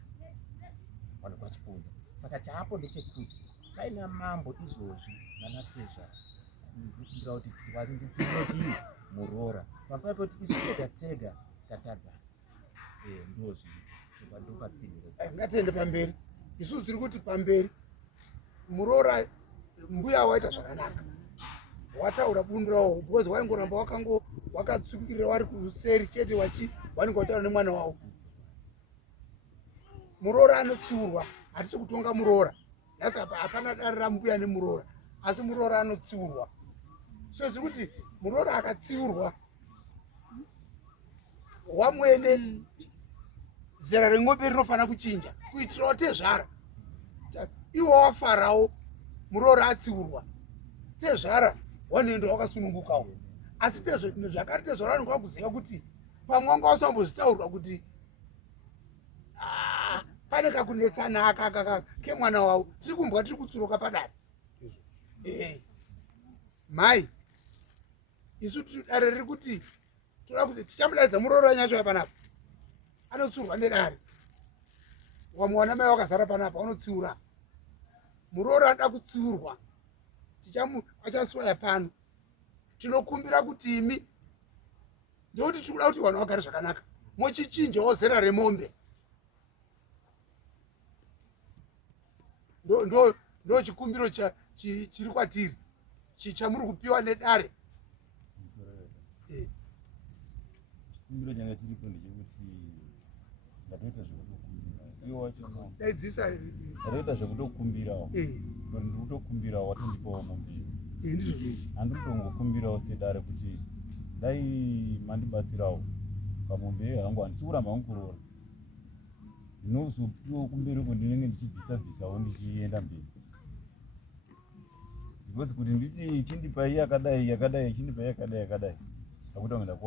vanhu kwachipunza saka chaapo ndechekuti paina mambo izvozvi nana Tezvara ndikumbira kuti wani nditsinoti muroora pamusana pekuti isu tega tatadzana ndozvi ndopatsinyira ngatiende pamberi isusu tiri kuti pamberi muroora mbuya waita zvakanaka wataura bundo rawo because waingoramba wakatsukirira wari kuseri chete wanenge wataura nemwana wawo muroora anotsiurwa hatisi kutonga muroora nhasi hapana dare rambuya nemuroora asi muroora anotsiurwa so ziri kuti muroora akatsiurwa wamwene zera remombe rinofanira kuchinja kuitirawo Tezvara iwo wafarawo muroora atsiurwa tezvara wanendo wakasunungukawo asi zvakati tezvara vanenge vakuziva kuti pamwe wanga wasambozvitaurwa kuti pane kakunetsana aka kemwana wavo tiri kumbwa tiri kutsuroka padare mai isu dare riri kuti toda kuti tichamudaidza muroora nyacho yapanapa anotsurwa nedare wamwe wana mai wakazara panapa unotsiura muroora anoda kutsiurwa achaswaya pano tinokumbira kuti imi ndekuti tikuda kuti vanhu vagare zvakanaka mochichinjawo zera remombe ndo chikumbiro chiri kwatiri chamuri kupiwa nedare. Chikumbiro changa chiripo ndechekuti ndatoita zvekutokumbira iwo wacho ndatoita zvekutokumbirawo ndikutokumbirawo watondipawo mombe handinotongokumbirawo sedare kuti dai mandibatsirawo pamombe hangu handisi kuramba mukuroora zvinozopiwo kumbereko ndinenge ndichibvisa-bvisawo ndichienda mberi because kuti nditi chindipai yakadai chindipai yakadai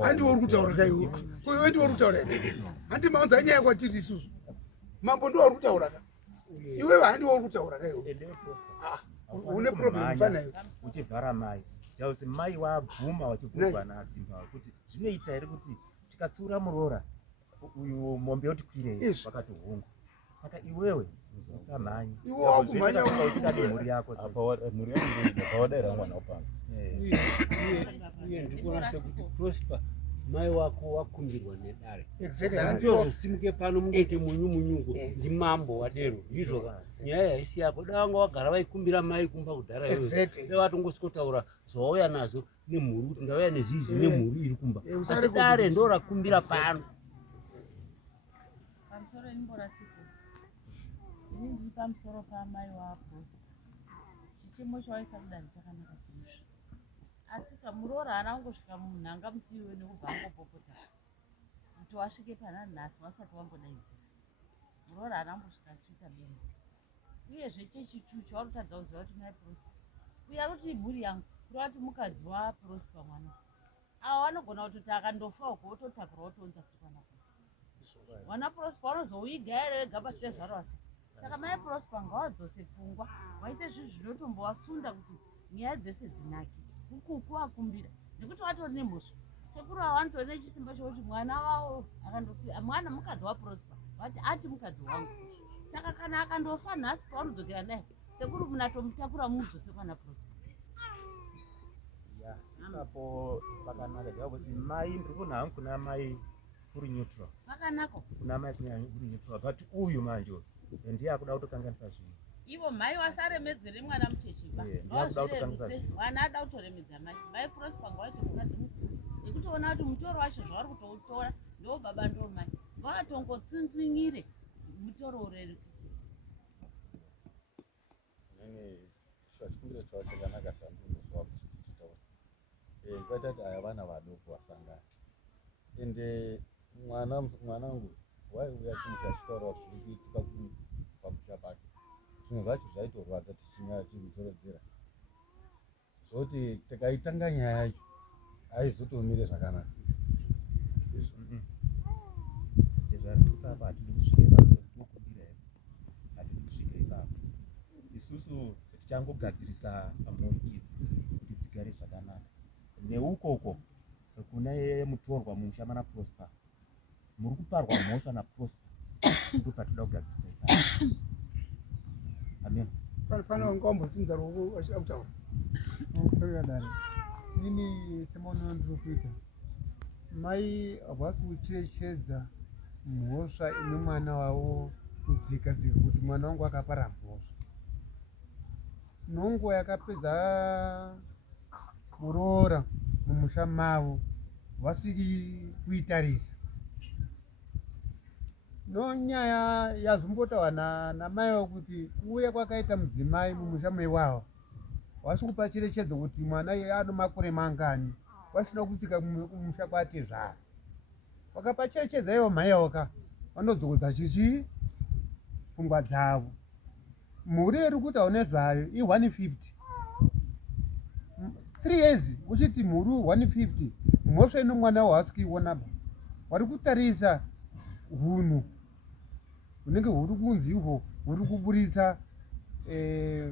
handi uri kutaura kaiwe iwe ndi uri kutaura handi maunza nyaya kwatiri isusu mambo ndo uri kutaura ka iwewe handi uri kutaura kaiwe une problem fanayo uchivhara mai chausi mai wabvuma wachibvumva nadzimba kuti zvinoita here kuti tikatsiura muroora uyu mombe yotikwirei wakati hungu saka iwewe usamhanya iwe wakumhanya usikadi mhuri yako mhuri yangu pawadaira mwana wapanza uye ndikuona sekuti Prosper mai wako wakumbirwa nedare exactly zosimuke pano mungoite munyunyungu ndimambo wadero ndizvo nyaya yaisi yako da vanga wagara vaikumbira mai kumba kudhara exactly da vatongosikotaura zvawauya nazo nemhuri kuti ndauya nezvizvi nemhuri iri kumba asi dare ndo rakumbira pano pamusoro enimborasipo ini ndiri pamusoro pamai waProsper chichemo chawaisa kudari chakanaka chaizvo asi kamuroora haana kungosvika munhanga musiiwe nekubva angopopota kuti wasvike pana nhasi wasati wambodaidzira muroora haana kungosvika achiita bereka uyezve chechitu chawarikutadza kuziva kuti mai Prosper uye arikuti mhuri yangu kureva kuti mukadzi waProsper mwana ava vanogona kutoti akandofa uko wototakurwa wotounza kuti pana Prosper mwana Prosper vanozouiga here wega patezvaro wasi saka mai Prosper ngawadzose pfungwa waite zvinhu zvinotombowasunda kuti nyaya dzese dzinake ukuku akumbira nekuti watori nemhosva sekuru havanotori nechisimba chokuti mwana wavo akandofira mwana mukadzi waProsper vati ati mukadzi wangu saka kana akandofa nhasi paunodzokera naye sekuru munatomutakura mudzose kwana Prosper ipapo pakanaka zvakuzi mai ndiri kuona hangu kuna mai kuri neutral pakanaka kuna mai kuri neutral but uyu manje ndiye akuda kutokanganisa zvinhu ivo mai wasaremedzwe nemwana muchechiba mwana ada kutoremedza mai Prosper ngawaiti mukadzi mukuru nekutoona kuti mutoro wacho zvavari kutoutora ndo baba ndo mai ngavatongotsunzwinyire mutoro ureruke chikumbiro chavo chakanaka chandinozwa kuti tichitaura kwaita kuti aya vana vadoko vasangana ende mwanangu waiuya chinhu chachitaura zviri kuitika pamusha pake zvimwe zvacho zvaitorwadza tichinyaa tichimudzoredzera zvokuti tikaitanga nyaya yacho aizotomire zvakanaka tezvaripapa hatidi kusvika ipapo tokubira here hatidi kusvika ipapo isusu tichangogadzirisa mhuri idzi kuti dzigare zvakanaka neukoko kune mutorwa mumusha mana Prosper muri kuparwa mhosva naProsper ndo patinoda kugadzirisa ipapo amen pane wangawambosimudza ruoko achida kutaura kusarira dare ini semaono ndiri kuita mai havasi kucherechedza mhosva ine mwana wavo kudzika kuti mwana wangu akapara mhosva nhongo yakapedza muroora mumusha mavo vasiri kuitarisa nonyaya yazombotawa namai wavo kuti kuuya kwakaita mudzimai mumusha maiwavo wasi kupa cherechedzo kuti mwana ano makore mangani wasina kutsika mumusha kwati zvaro wakapa cherechedza ivo mai waka vanodzokodza chichi pfungwa dzavo mhuri iri kutaura nezvayo i150 3 years uchiti mhuri 150 mhosva ino mwana waasi kuionaba wari kutarisa hunhu hunenge huri kunzi ihwo huri kuburitsa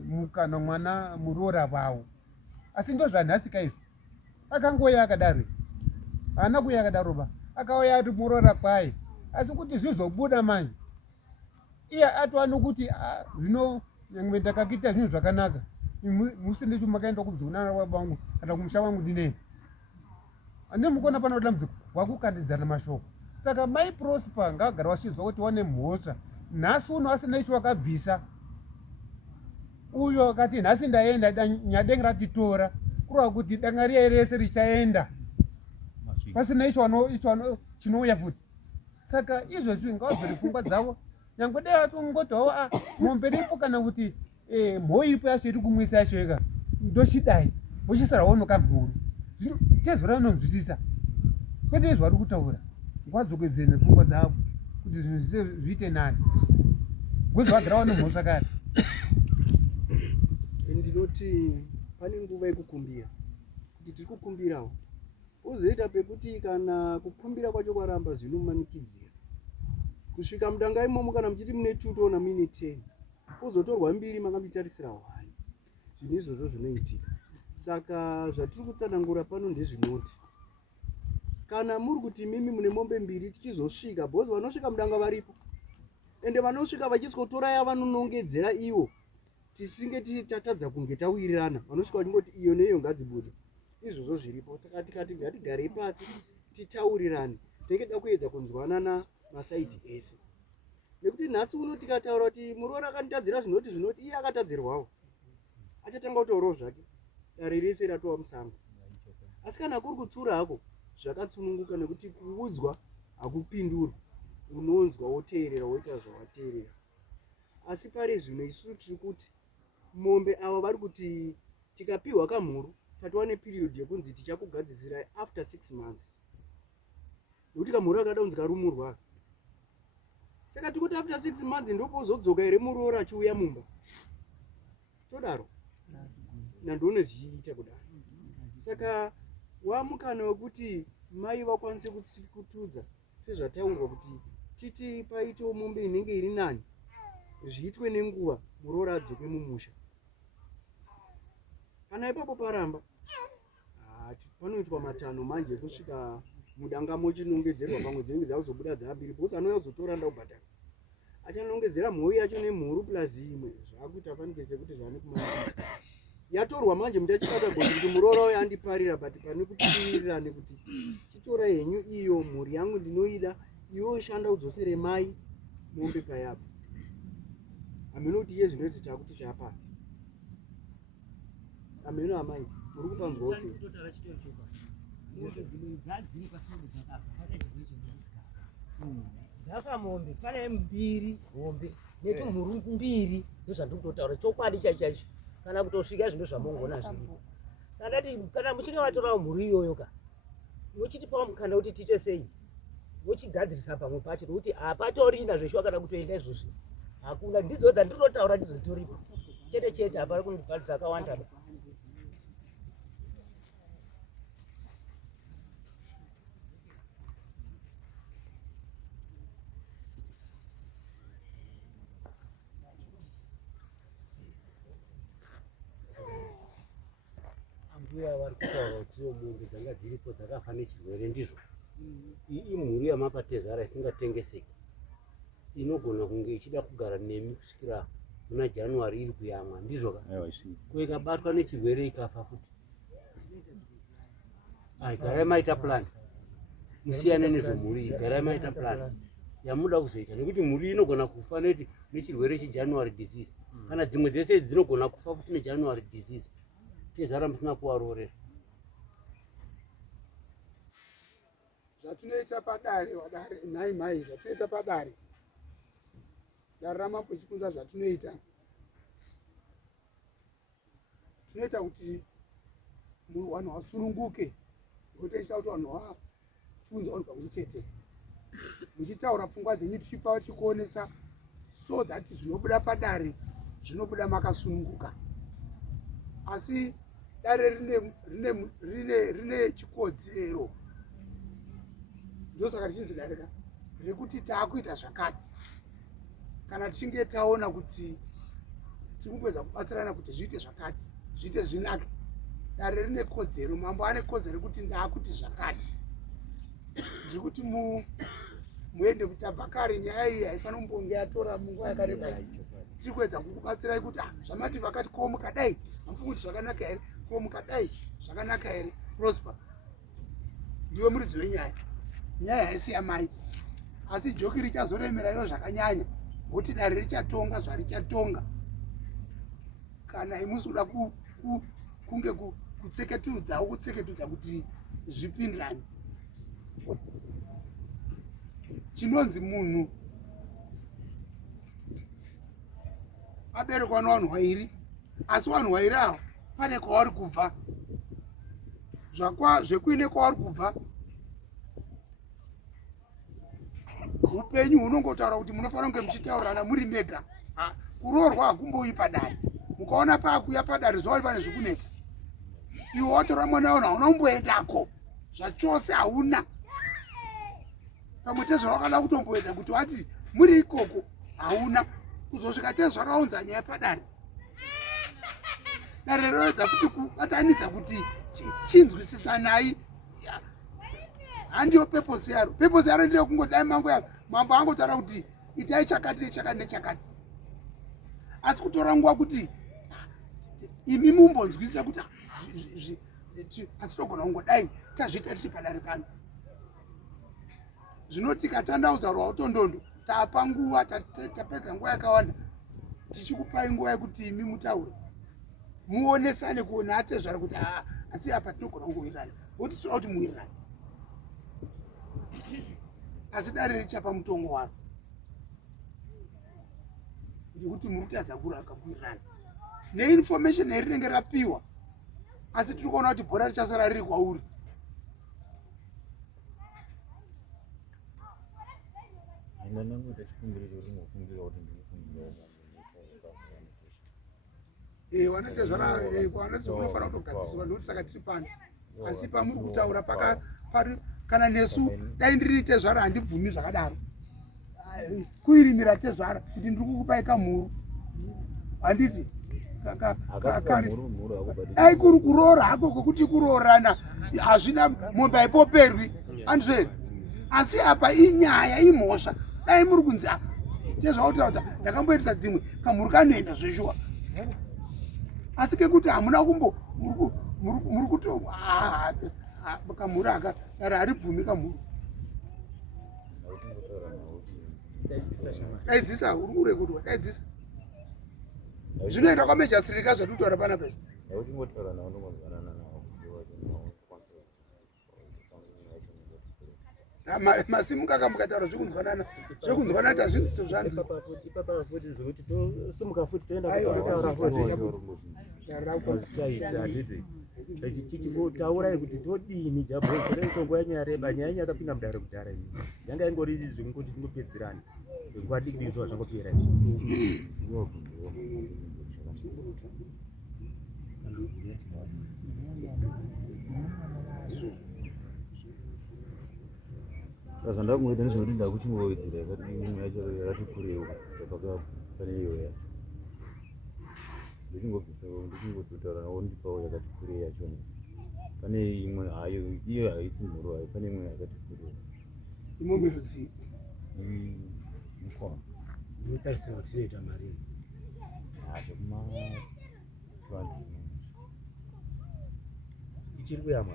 mukana mwana muroora wavo asi ndo zvanhasika izvi akangoya akadaro haana kuya akadaroba akauya ati muroora kwaye asi kuti zvizobuda manje iye atoano kuti zvino nyangwe ndakakuita zvinhu zvakanaka musinde chu makaenda kubvunana baba vangu kana kumusha wangu dinei andimukona pano dambudziko wakukandidzana mashoko saka mai Prosper ngagara wachizwa kuti wane mhosva nhasi uno asina ichi wakabvisa uyo akati nhasi ndaenda nyadenga ratitora kurwa kuti danga riya rese richaenda pasina icho chinouya futi saka izvozvi ngavazori pfungwa dzavo nyangwe dai atongotawo mombe ripo kana kuti mhou iripo yacho iri kumwisa yacho ega ndochidai vochisarawo nokamhuru tezo ranonzwisisa kwete izvo vari kutaura ngavadzokedzene pfungwa dzavo kuti zvinhu zvise zviite nani gwezvo vagarawo nemhosva kare. Ndinoti pane nguva yekukumbira kuti tiri kukumbirawo uzoita pekuti kana kukumbira kwacho kwaramba zvinomanikidzira kusvika mudanga imomo kana muchiti mune 2 toona muine 10 kuzotorwa 2 makambitarisira 1 zvinhu izvozvo zvinoitika. Saka zvatiri kutsanangura pano ndezvinoti kana muri kuti mimi mune mombe 2 tichizosvika bhozi vanosvika mudanga varipo ende vanosvika vachizikotora yavanonongedzera iwo tisinge titatadza kunge tawirirana vanosvika vachingoti iyo neiyo ngadzibude izvozvo zviripo. Saka tikati ngatigarei pasi titaurirane tinenge kuedza kunzwanana masaidhi ese nekuti nhasi uno tikataura kuti muroora akanditadzira zvinoti iye akatadzirwawo achatanga kutaurawo zvake dare rese ratova musango. Asi kana kuri kutsura hako zvakatsununguka nekuti kuudzwa hakupindurwa unonzwa woteerera woita zvawateerera. Asi pari zvino isu tiri kuti mombe ava vari kuti tikapiwa kamhuru tatova neperiod yekunzi tichakugadzisirai after 6 months nekuti kamhuru akada kunzi karumurwa. Saka tikuti after 6 months ndopozodzoka here muroora achiuya mumba todaro nandoone zvichiita kudaro. Saka wamukana wekuti mai vakwanise kutudza sezvataurwa kuti titi paitewo mombe inenge iri nani zviitwe nenguva muroora adzoke mumusha. Kana ipapo paramba panoitwa matano manje kusvika mudanga mochinongedzerwa pamwe dzinenge dzakuzobuda dzaviri bhosi anouya kuzotora ndaubhadhara achanongedzera mhou yacho nemhuru plus imwe zvakuita fanike sekuti zvane kumaita yatorwa manje mutachibata gozi kuti muroora uyo andiparira but pane kuti tiwirirane kuti chitora henyu iyo mhuri yangu ndinoida iwo shanda udzosere mai mombe payapo ameno kuti iye zvinoti takuti tapana ameno amai muri kupanzwa ose dzakamombe pane 2 hombe netumhuru 2 ndozvandiri kutotaura chokwadi chaichacho kana kutosvika zvinhu zvamongona zviripo. Saka ndati kana muchinge vatorawo mhuru iyoyo ka wochitipawo mukanda kuti tiite sei wochigadzirisa pamwe pacho nokuti hapatorina zveshuwa kana kutoenda izvozvi hakuna ndidzo dzandinotaura ndidzo dzitoripo chete chete hapari kunibva dzakawanda. Ambuya vari kutaura kuti mombe dzanga dziripo dzakafa nechirwere ndizvo imhuri yamapatezara isingatengeseki inogona kunge ichida kugara nemi kusvikira muna January iri kuyamwa ndizvo ka kuikabatwa nechirwere ikafa futi. Garai maita plan musiyane nezvomhuri garai maita plan yamuda kuzoita nekuti mhuri inogona kufa nechirwere cheJanuary disease kana dzimwe dzese dzinogona kufa futi neJanuary disease tezara musina kuvarorera. Zvatinoita padare wadare nhai mai zvatinoita padare dare ramapo chikunza zvatinoita tinoita kuti vanhu vasununguke nokuti kuti vanhu vatunza vanhu pamwe chete muchitaura pfungwa dzenyu tichipa chikuonesa so that zvinobuda padare zvinobuda makasununguka. Asi dare rine chikodzero, ndosaka tichinzi dare rekuti taakuita zvakati kana tichinge taona kuti tirikupedza kubatsirana kuti zviite zvakati, zviite zvinake. Dare rine kodzero, mambo ane kodzero kuti ndaakuti zvakati. Ndiri kuti muende kutabhakari, nyaya iyi haifanira kumbonge yatora munguva yakareba. Tiri kuedza kukubatsirai kuti zvamati vakati ko mukadai hamufungi kuti zvakanaka here, ko mukadai zvakanaka here. Prosper ndiwe muridzi wenyaya, nyaya haisi yamai, asi joki richazoremerayo zvakanyanya, kuti dare richatonga zvarichatonga. Kana imusi kuda kunge kutseketudzawo kutseketudza kuti zvipindirane. Chinonzi munhu aberekwa navanhu vairi, asi vanhu vairi ava pane kwavari kubva. Zvekuine kwavari kubva, upenyu hunongotaura kuti munofanira kunge muchitaurana muri mega. Kuroorwa hakumbouyi padare. Mukaona paakuya padare zvava pane zvikunetsa, iwe watora mwana wano hauna kumboendako zvachose, hauna. Pamwe tezvara wakada kutomboedza kuti wati muri ikoko, hauna. Kuzosvika tezvakaunza nyaya padare, dare roedza futi kubatanidza kuti chinzwisisanai. Handiyo peposi yaro. Peposi yaro ndiyo kungodai mambo angotaura kuti itai chakati nechakati nechakati. Asi kutora nguva kuti imi mumbonzwisisa kuti asi togona kungodai tazviita tiri padare pano. Zvinoti katandauza rwautondondo tapa nguva, tapedza nguva yakawanda, tichikupai nguva yekuti imi mutaure muonesane kuona atezvara kuti asi apa tinogona kungowirirana, kuti toda kuti muwirirane. Asi dare richapa mutongo waro ndikuti muri kutadza kuraka kuwirirana neinformation erinenge rapiwa, asi tiri kuona kuti bhora richasara riri kwauri. Wanatezvara unofanira kutogadziswa ndokuti saka tiri pano. Asi pamuri kutaura kana nesu dai ndiri tezvara handibvumi zvakadaro. Kuirimira tezvara kuti ndiri kukupai kamhuru handiti dai kuri kuroora hako kokuti kuroorana hazvina mombe haipoperwi handizveri. Asi apa inyaya imhosva, dai muri kunzi tezvautaura kuti ndakamboitisa dzimwe kamhuru kanoenda zveshuwa. Asi kekuti hamuna kumbo muri kuto kamhuru aka dare haribvumi kamhuru. Daidzisa uri kurekudwa, daidzisa. Zvinoenda kwamejasirika zvatutaura pana pezvo. Masimuka kamukataura zvekunzwanana, zvekunzwanana tazvinzi zvanzi. Ipapa futi zvokuti simuka futi toenda kutaura futi. Tichitaurai kuti todini jabhoerenso nguva yanyareba, nyaya yakapinda mudare kudhara ini. Yanga ingori zvekuti tingopedzerana. Nguva diki zvova zvangopera izvi. Sasa ndakungoita nezvekuti ndakuchingowedzera imwe yacho yakati kureiwo pane iyo yacho. Ndichingobvisa ndichingototaura nawo ndipawo yakati kurei yachona. Pane imwe hayo iyo haisi mhuru hayo, pane imwe yakati kurei. Imwe rudzi. Mukwa. Inotarisira kuti inoita mari. Zvekuma 20. Ichiri kuyama.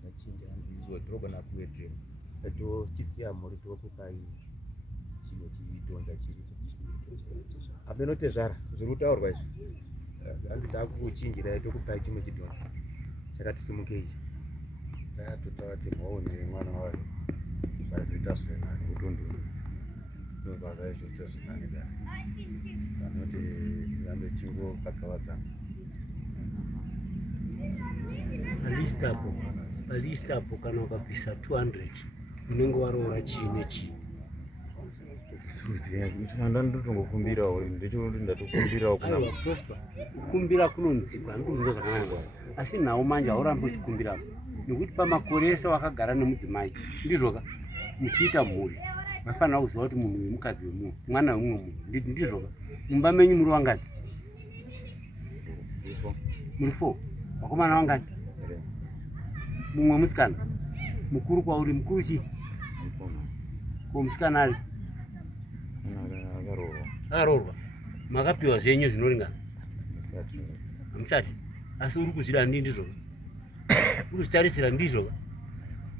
Zvachinja hanzi togona kuwedzera. Tochisiya mhuri tokupai chimwe chidonza chiri. Abenotezvara zviri kutaurwa izvi. Hanzi takuchinjirai tokupai chimwe chidonza chakati simukei ichi. Totaura kuti mwaone mwana wayo vazoita zvirinani kutondora. Ndobaza izvoita zvirinani dare. Vanoti rambe chingo kakavadzana. Palistapo kana ukabvisa 200 unenge waroora chii nechii. ndandotongokumbirawo ndechoti ndatokumbirawo kuna aiwa Prosper kukumbira kunonzikwa ndikuziva zvakanaka asi nawo manje haurambi uchikumbirapo nekuti pamakore ese wakagara nemudzimai ndizvoka muchiita mhuri mafanira kuziva kuti munhu wemukadzi wemunhu mwana wemumwe munhu ndizvoka mumba menyu muri wangani muri 4 vakomana wangani mumwe musikana mukuru kwauri mukuru chii ko musikana ari akarorwa makapiwa zvenyu zvinoringana hamusati asi uri kuzvida ndizvoka uri kuzvitarisira ndizvoka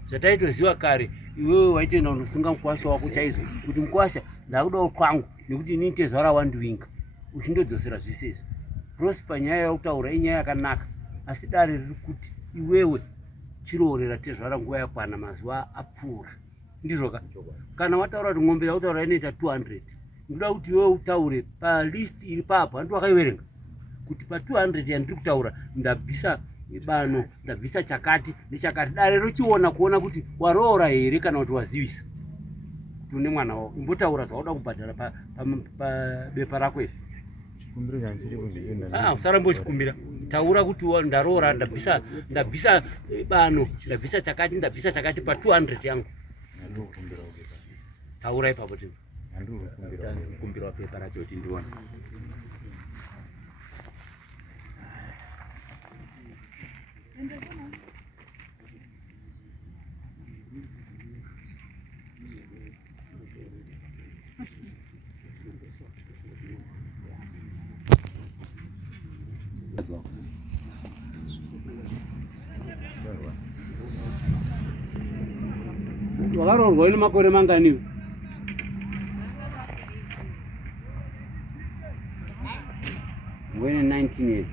zvataitoziva kare iwewe waitoenda kundosunga mukwasha wako chaizvo kuti mukwasha ndakudawo kwangu nekuti inini tezvara wandiwinga uchindodzosera zvese izvi Prosper nyaya yautaura inyaya yakanaka asi dare riri kuti iwewe chiroorera tezvara nguva yakwana mazuva apfuura ndizvoka kana wataura kuti ng'ombe yautaura inoita 200 ndoda kuti iwewe utaure palist iri papo handi wakaiverenga kuti pa 200 yandiri kutaura ndabvisa bano ndabvisa chakati nechakati dare rochiona kuona kuti waroora here kana kuti wazivisa kuti une mwana wako imbotaura zvauda kubhadhara pabepa rako iri chikumbiro chanchiri usarambe uchikumbira taura kuti ndaroora ndabvisa bano ndabvisa chakati pa 200 yangu taura ipapo ti kumbira pepa racho kuti ndione wakaroorwa ine makore manganiwe ngwene 19 years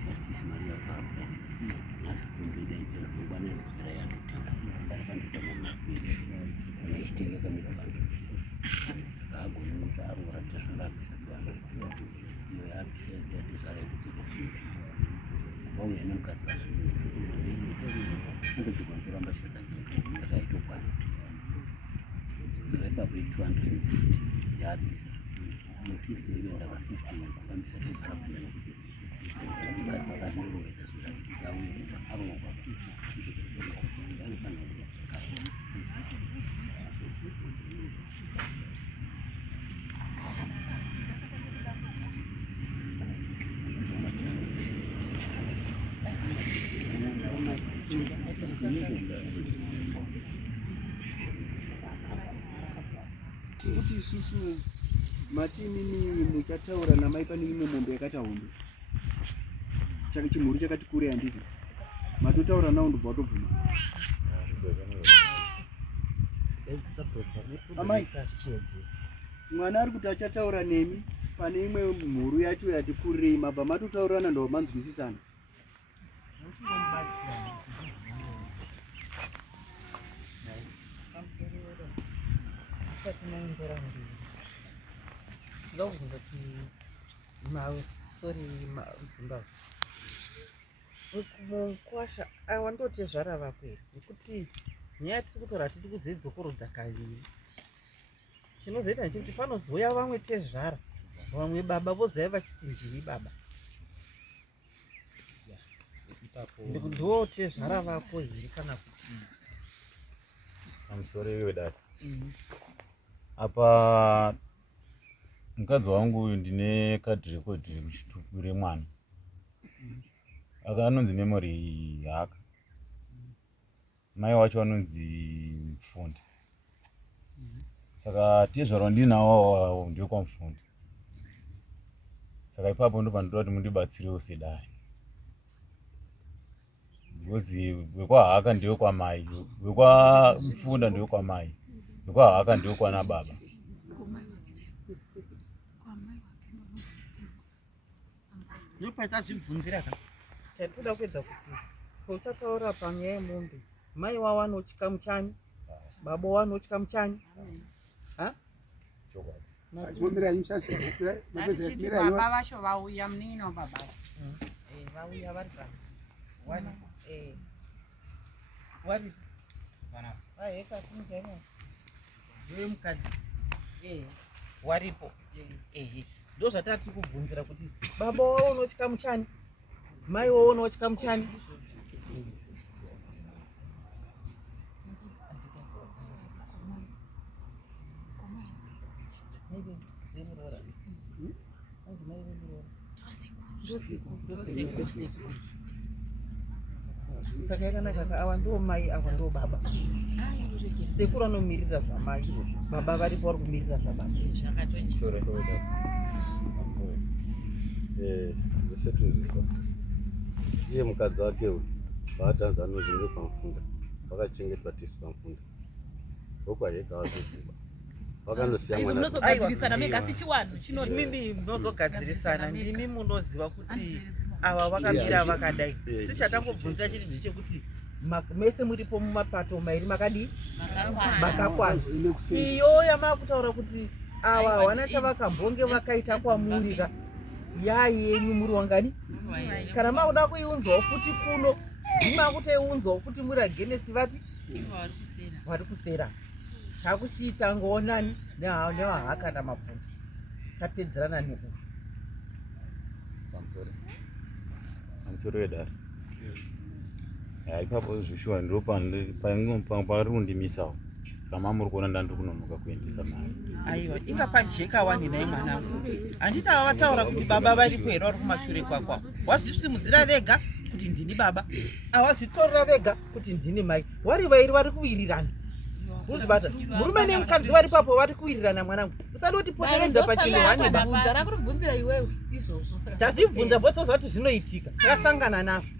Justice Maria Barbara nasa kumbida idzira kubana nesikara yandotanga pandotama mafiri anachitenga kamipando saka agone kuti arora tezvarabvisa pano iyo yaabvisa yatezvara yekudzokesa muchifu vauya nemukadzi wazvinondodzoka ndoramba saka itokwana dzakaipapo 250 yaabvisa 50 inoenda pa50 kufambisa tezvara pano kuti isusu matinini muchataura namai pane imwe mombe yakati hombe chake chimhuri chakati kure handiti matotaura nawo ndobva watobvuma amai mwana ari kuti achataura nemi pane imwe mhuru yacho yati kurirei mabva matotaurirana ndo manzwisisana Zimbabwe mukwasha awandotezvara vako here nekuti nyaya tiri kutora tiri kuzidzokorodza kaviri chinozoita ndechekuti panozouya vamwe tezvara vamwe baba vozouya vachiti ndini baba ndo tezvara vako here kana kuti amusore iwe dati apa mukadzi wangu ndine kadhi rekodhi rekuchituku remwana aka anonzi memory haka mai wacho anonzi Mufundi saka tezvaro ndinawo ndio kwa Mufundi saka ipapo ndo pandoda kuti mundibatsirewo sedai because wekwa haka ndio kwa mai wekwa Mufunda ndio kwa mai wekwa haka ndio kwa na baba ndopatazvibvunzira ka chatinoda kuedza kuti pauchataura panyaya yemombe mai wavo anotya muchani baba wavo anotya muchani baba vacho vauya munin'ina wababa vauya vari pano wari vaekasimukana ndewemukadzi waripo ndo zvatati kubvunzira kuti baba wavo unotya muchani mai wavo unotya muchani saka yakanaka ka ava ndo mai ava ndo baba sekuru anomirira zvamai baba varipo vari kumirira zvababa zvese tuziva iye mukadzi wake uyu vaatanza anozi ndopamufunda vakachengetwa tisi pamufunda ndokwaheka vazoziva vakandosiya munozogadzirisana megasi chiwanhu chinonimi munozogadzirisana ndimi munoziva kuti ava vakamira vakadai sichatangobvunza chiti ndechekuti mese muripo mumapato mairi makadii makakwana iyo yamakutaura kuti ava hawana chavakambonge vakaita kwamurika yai yenyu muri wangani kana makuda kuiunzwawo futi kuno ndimakutaiunzwawo futi muri agenesi vapi vari kusera takuchiitangawo nani nevahakana mabvunzo tapedzerana neuyu pamusoro wedare ipapo zvishuwa ndiro pari kundimisawo saka mamuri kuona ndandiri kunonoka kuendesa mari aiwa ingapajeka wani nai mwanangu handiti ava vataura kuti baba varipo here vari kumashure kwakwavo wazvisimudzira vega kuti ndini baba avazvitorera vega kuti ndini mai vari vairi vari kuwirirana uzibata murume nemukadzi vari papo vari kuwirirana mwanangu usati kuti poteredza pachinowanibvunza rakuribvunzira iwewe tazvibvunza botsoza kuti zvinoitika takasangana nazvo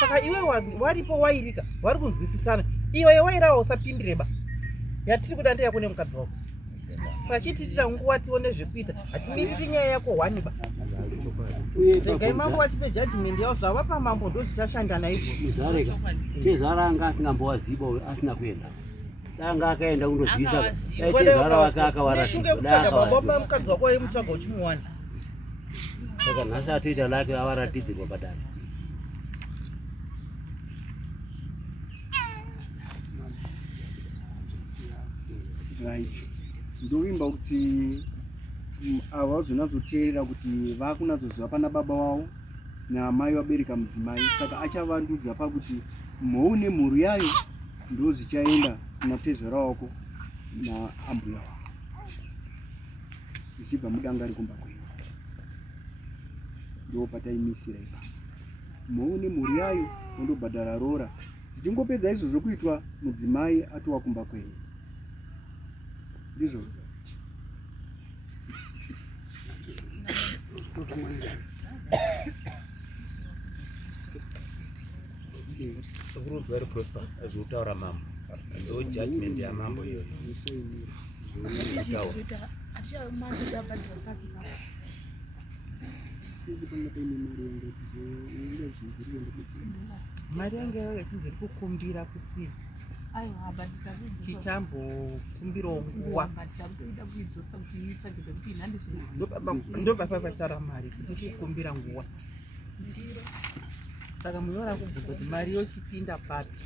saka iwe waripo wairika vari kunzwisisana iwe wairawo usapindireba yatiri kuda ndeyako nemukadzi wako sachititira nguva tione zvekuita hatimiriri nyaya yako waniba regai mambo vachipe judgment yavo zvava pamambo ndo zvichashanda naizvo zareka chezara anga asingambowaziba asina kuenda danga akaenda kundozivisa chezara wake akawaratidza baba mukadzi wako waimutsvaga uchimuwana saka nhasi atoita lake avaratidzirwa padare right ndovimba kuti ava vazonatsoteerera kuti vakunatsoziva pana baba wavo namai vabereka mudzimai saka achavandudza pakuti mhou nemhuru yayo ndo zvichaenda kuna tezvera wako naambuya wavo zvichibva mudanga rekumba kwenyu ndo pataimisira ipapo mhou nemhuru yayo ondobhadhara rora zvichingopedza izvozvo kuitwa mudzimai atowa kumba kwenyu ndizvo kurudzwa ri prosper azvitaura mambo ndo judgment yamambo iyoyo mari yange yao yachinziri kukumbira kuti tichambokumbirawo nguva ndobaba vachitaura mari kuti tikukumbira nguva saka munoona kubvunza kuti mari yochipinda papi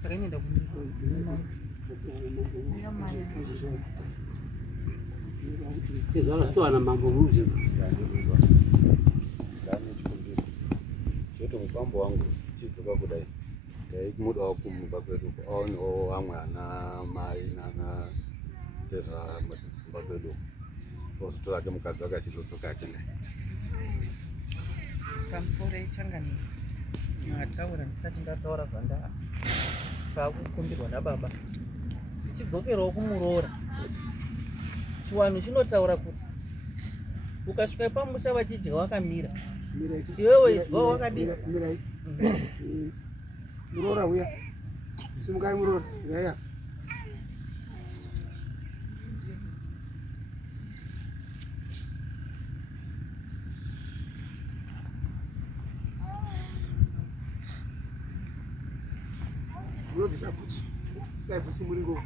saka inoenda chezara sitowana mambo muruziva chete mupambo wangu chidzoka kudai mudawo kumuka kwedu aonewo vamwe ana mai nana tezvamba kwedu ozotorake mukadzi akachizodzoka akendai pamusoro ichanganiro mataura ndisati ndataura zvanda taakukumbirwa nababa tichidzokerawo kumuroora chiwanhu chinotaura kuti ukasvika pamusha vachidya wakamira iwewe izwa wakadii muroora uya Simukai muroora. Yaya. Munobvisa bhutsu. Sai bhutsu muringo.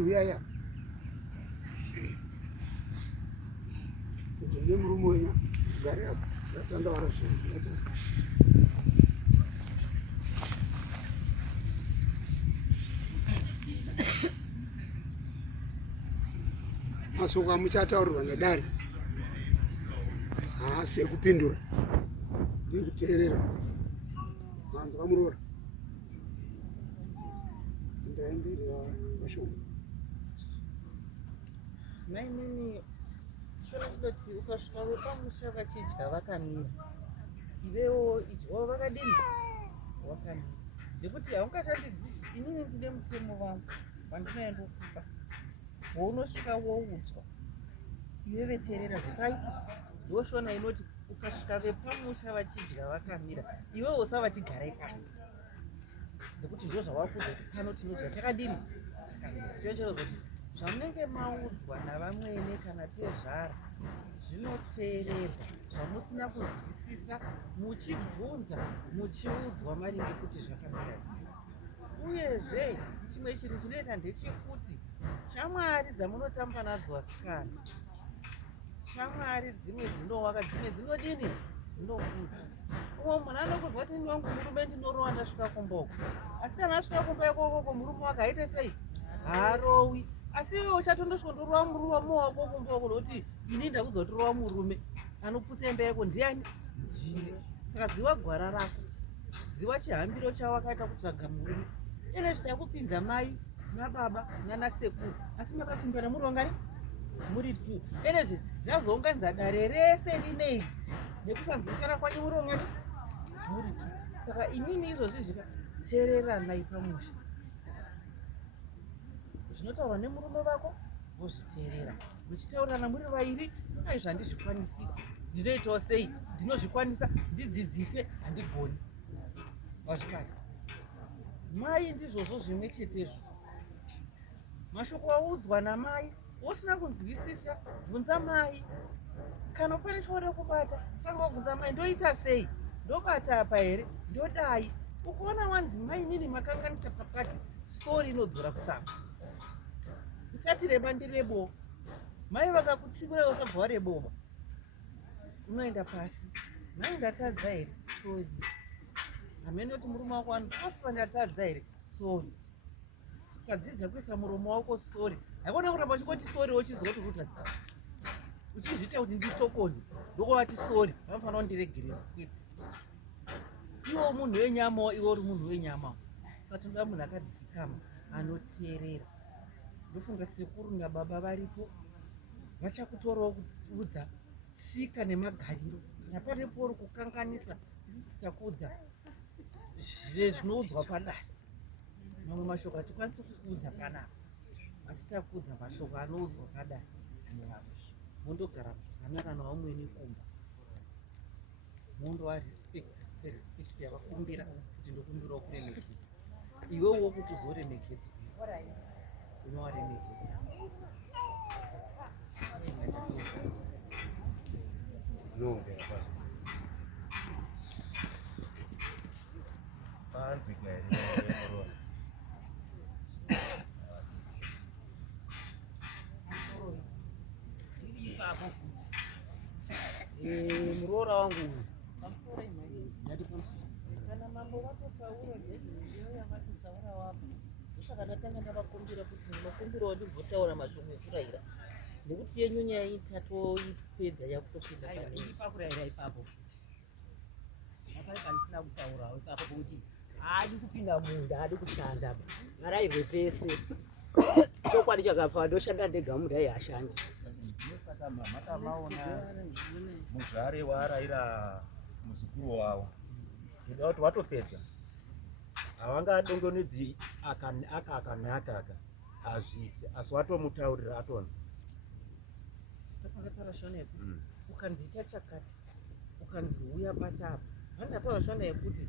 Uyaya. Ndiye murume wenyu. Gari apo. Ndatandavara zvinhu. Mashoko amuchataurirwa nedare haasi ekupindura, ndikuteerera. Manzwa muroora. Ndaenderera mashoko. Naimini chonokudoti ukasvika vepamusha vachidya vakamira, ivewo idyawo vakadini wakamira, nekuti haungatandidzii inini ndine mutemo wangu wandinoenda kuba wounosvika woudzwa ive veteerera zvakaipa. Ndoshona inoti ukasvika vepamusha vachidya vakamira, iwe usa vachigarai pasi, nekuti ndo zvawakuzoti pano tinodya takadini takamira. Chocherozoti zvamunenge maudzwa navamwene kana tezvara zvinoteererwa, zvamusina kuzwisisa muchibvunza muchiudzwa maringe kuti zvakamira. Uyezve chimwe chinhu chinoita ndechekuti shamwari dzamunotamba nadzo vasikana, shamwari dzimwe dzinowaka, dzimwe dzinodini dzinokudza. Umwe munhu anokuzwa kuti wangu murume ndinorowa ndasvika kumboko, asi kana asvika kumba ikokoko murume wake aite sei haarowi. Asi iwe uchatondosvondorowa murume wako kumboko nokuti ini ndakuzwa kuti rowa murume anokusemba yako ndiani njire. Saka ziva gwara rako, ziva chihambiro chawakaita kutsvaga murume. Ine zvichakupinza mai nababa nanasekuru, asi makapindwa murongani muri tu. Ine zvazounganidza dare rese rinei nekusanzwisana kwanyu murongani muri tu. Saka imini izvozvi zvikateereranai pamusha, zvinotaurwa nemurume vako wozviteerera, muchitaurirana muri vairi. Ai zvandizvikwanisi ndinoitawo sei, ndinozvikwanisa, ndidzidzise, handigoni. Wazvibata mai ndizvozvo zvimwe chetezvo. Mashoko audzwa namai usina kunzwisisa, bvunza mai. Kana pane chauri kubata tanga wabvunza mai, ndoita sei, ndobata apa here, ndodai. Ukaona wanzi mai inini makanganisa pakati, sori inodzora kusamba. Usati reba ndirebo. Mai vakakutsikura usabva wareboba, unoenda pasi. Mai ndatadza here, sori. Hamene kuti murume wako asipa ndatadza here, sori. Ukadzidza kuisa muromo wako sori, haikona kuramba uchingoti sori wochizoti kutadza. Uchizviita kuti nditokozi ndokovati sori, vanofanira kundiregerera kwete. Iwo munhu wenyama, iwo uri munhu wenyama. Saka tinoda munhu akadzikama anoteerera. Ndofunga sekuru nababa varipo vachakutorawo kuudza tsika nemagariro. Napanepo uri kukanganisa tichakuudza zvinoudzwa padare. Mamwe mashoko hatikwanisi kukuudza panapa, asi takuudza mashoko anoudzwa padare. Mondogara zvakanaka navamweni kumba, mondova respect yavakumbira kuti ndokumbirawo kuremekedzwa. Iwewo kuti uzoremekedzwa unovaremekedzwa. Muroora wangu kana mambo vatotaura nezvimidziyo yavatotaura vapo, ndosaka ndatanga ndavakumbira kuti munokumbirawo ndimbotaura mashoko ekurayira, nekuti yenyu nyaya iyi tatoipedza yakutopinda pakurayira ipapo. Napaika ndisina kutaurawo ipapo kuti haadi kupinda munda, haadi kushanda, ngarayirwe pese. Chokwadi chakapfa ndoshanda ndega, munhu ai hashandi. Saka matamaona muzvare waarayira muzukuru wavo ida kuti watopedza havangadongonedzi akanaka aka hazviiti asi watomutaurira atonzi ndakataura shona yekuti ukanziita chakati ukanziuya patapa vandataura shona yekuti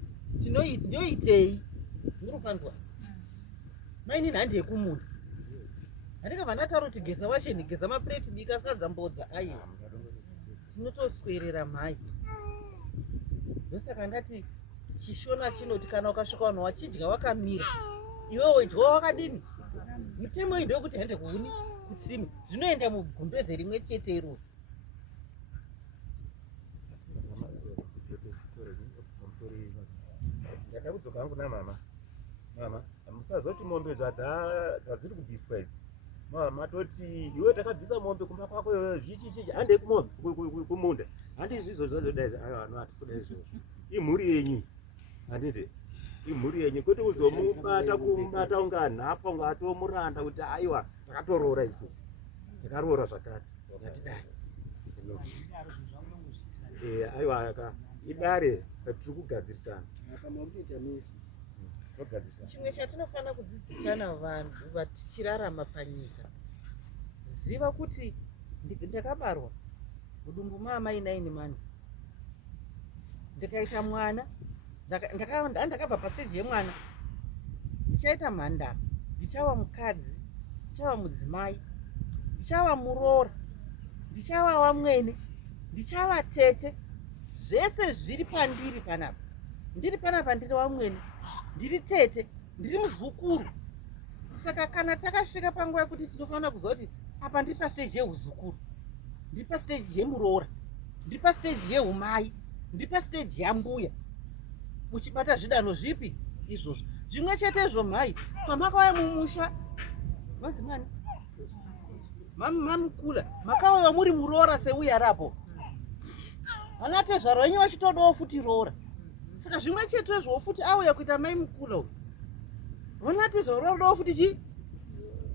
ndinoitei ndinokanzwa maini nhandi yekumunda handika vandataura kuti geza washeni geza mapureti bika sadza mbodza aye tinotoswerera mhai ndosaka ndati chishona chinoti kana ukasvika vanhu wachidya wakamira iwewe idya wakadini mitemo iyi ndokuti haende kuuni kutsime zvinoenda mugumbeze rimwe chete iroro ndada kudzoka hangu namama musazoti mombe zvadziri kubviswa idzi matoti iwe takabvisa mombe kumba kwako zvichichichi handei kumunda handi izvizvo zvazodai vanhu hatisoda izvozvo imhuri yenyu handiti imhuri yenyu kwete kuzomubata unga nhapa unga atomuranda kuti aiwa takatoroora isusu takaroora zvakati natidai aiwa aka idare tiri kugadzirisana chimwe chatinofanira kudzidzisana vanhu vatichirarama panyika ziva kuti ndakabarwa mudumbu maamai 9 months ndikaita mwana ndakabva pasteji yemwana ndichaita mhandara ndichava mukadzi ndichava mudzimai ndichava muroora ndichava wamwene ndichava tete zvese zviri pandiri panapa ndiri panapa ndiri wamwene ndiri tete ndiri muzukuru saka kana takasvika panguva yekuti tinofanira kuziva kuti apa ndiri pasteji yeuzukuru ndiri pasteji yemuroora ndiri pasteji yeumai ndiri pasteji yambuya uchibata zvidanho zvipi izvozvo zvimwe chetezvo mhai pamakauya mumusha madzimani mamukula makauya muri muroora seuya rapo vana tezvaro wenyu vachitodawo futi roora saka zvimwe chetezvo futi auya kuita mai mukula uyu vana tezvarodawo futi chi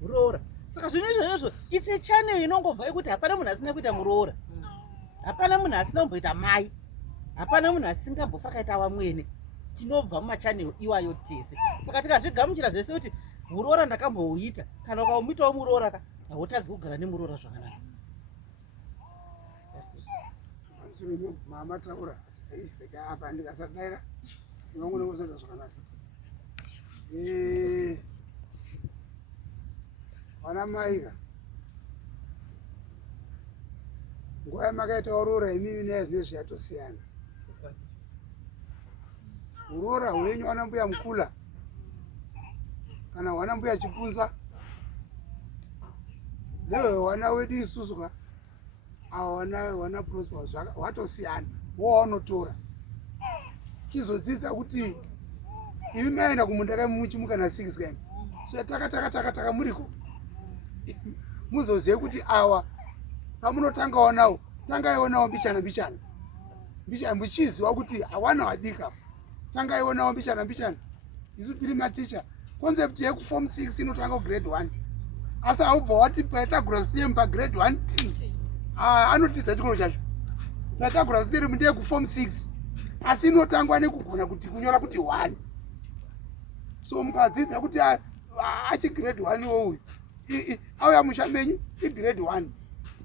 roora saka zvimwe izvozvo itse channel inongobva yekuti hapana munhu asina kuita muroora hapana munhu asina kumboita mai hapana munhu asingambofaka kaita wamwene tinobva mumachanel iwayo tese saka tikazvigamuchira zvese kuti muroora ndakambouita kana ukaumitawo muroora ka hautadzi kugara nemuroora zvakanaka mama taura apa ndikasadaira ndinongona kusenda zvakanaka vana maika nguva yamakaita uroora imimi naye zvine zviyatosiyana uroora hwenyu wana mbuya mukula kana wana mbuya chipunza newewana wedu isusu ka wana prosper watosiyana wawanotora tizodzidza kuti ivi maenda kumunda kaimuchimuka na 6 kaini so taka muriko muzozive kuti awa pamunotangawo nawo tangaiwonawo mbichana muchiziva kuti hawana wadika tangaiwonawo mbichana isu tiri maticha concept yekuform 6 inotanga grade 1 asi haubva wati pythagoras theorem pagrade 1 t anotidza chikoro chacho pythagoras theorem ndeyekuform 6 asi inotangwa nekugona kuti kunyora kuti 1 so mukadzidza kuti achigrade 1 iwouyu auya musha menyu igrade 1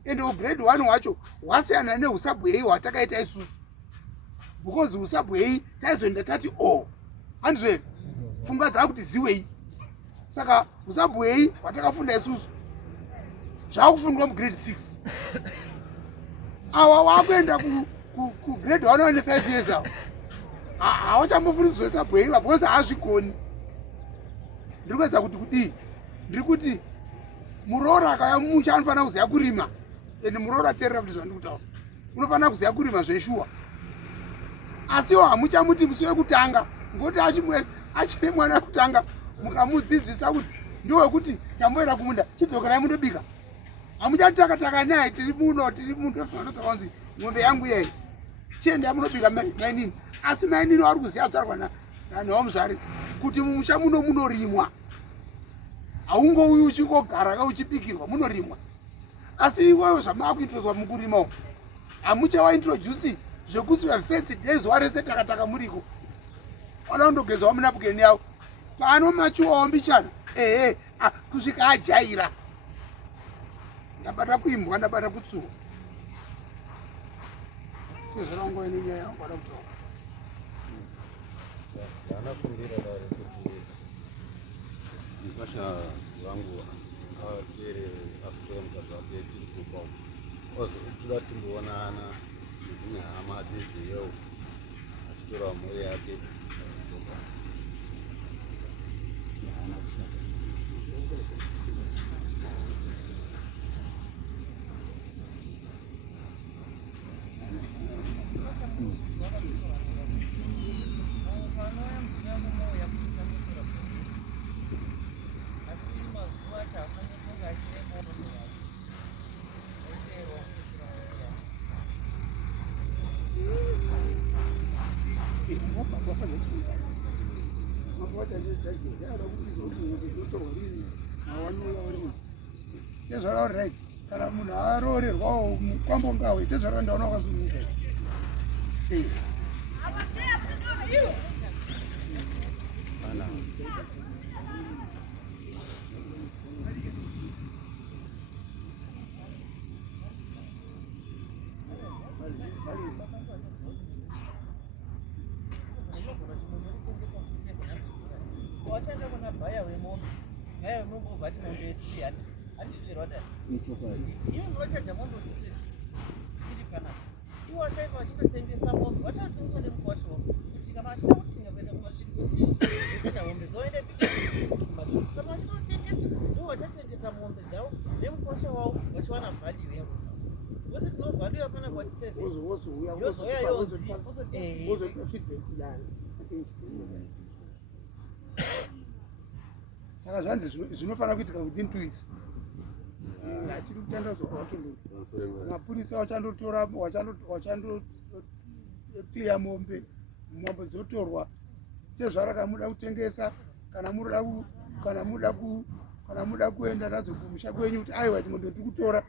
ende grade 1 wacho wasiyana neusabwei hwatakaita isusu because usabwei taizoenda tati handizve pfungwa dzakuti ziwei saka usabwei hwatakafunda isusu zvakufundwa mugrade 6 awa wakuenda kugrade 1 ane 5 years awo hawachambofundiswa usabwei because haazvigoni ndiri kuedza kuti kudii ndiri kuti muroora akauya mumusha anofanira kuziva kurima ende muroora teerera kuti zvandiri kutaura unofanira kuziva kurima zveshuwa asiwo hamuchamuti musi wekutanga ngoti achine mwana wekutanga mukamudzidzisa kuti ndowekuti tamboenda kumunda chidzokerai mundobika hamuchataka naye tiri muno zvinotokaunzi ng'ombe yangu yei chienda munobika mainini asi mainini wari kuziva dzarwa nawamuzvari kuti mumusha muno munorimwa haungouyi uchingogara ka uchibikirwa munorimwa asi iwewe zvamakuitozwa mukurima umu hamuchawaintroduci zvekuti vefensi dei zuva rese takataka muriko ona kundogezwawo munapukeni yavo pano machuwawo mbichana kusvika ajaira ndabata kuimbwa ndabata kutsuwa tezvarangoa nenyaya yangu ada kutaura ndanakumbira dare kuti mukasha wangu apere asitore mukadzi wake tiri kupa ozokutuda timboonana nedzimwe hama dzezeyo achitora mhuri yake tezvaraorit kana munhu aroorerwawo kwambongawe tezvara ndaona wakazunguka wachanda kuna bhaya wemombe bhaya wemombe vati mombe yetiri handizvirwa dai iwe ndiwachaja mombe utisiri iri panapa iwe wachaita wachindotengesa mombe wachatotengesa nemukwasho kuti kana wachida kutinga kuenda kumasvirikutina mombe dzoende kumasviru kana wachindotengesa ndo wachatengesa mombe dzavo nemukwasha wavo wachiwana vhalue yavo vose dzinovhaliwa pana kwati7 saka zvanzi zvinofanira kuitika within 2 weeks hatiri kutandadzwa kwatondori mapurisa wachandoclear mombe mombe dzotorwa tezvaraka muda kutengesa kana muda kuenda nadzo kumusha kwenyu kuti aiwa dzingombe tiri kutora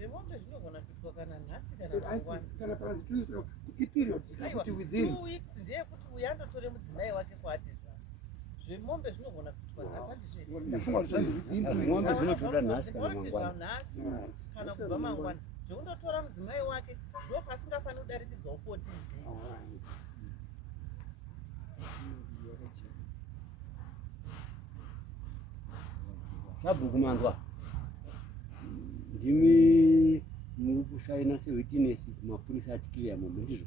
zvemombe zvinogona kuitwa kana nhasi kana mangwana kana panzi iperiod kuti within 2 weeks ndeyekuti uya andotore mudzimai wake kwaatezva zvemombe zvinogona kuitwa ndafunga kuti zvanzi within 2 weeks mombe zvinotoda nhasi kana mangwana nhasi kana kubva mangwana zvekundotora mudzimai wake ndo pasingafaniri kudarikidzawo 14 days sabhuku manzwa ndimi muri kushaina sewitness kumapurisa achikiliya mombe ndizvo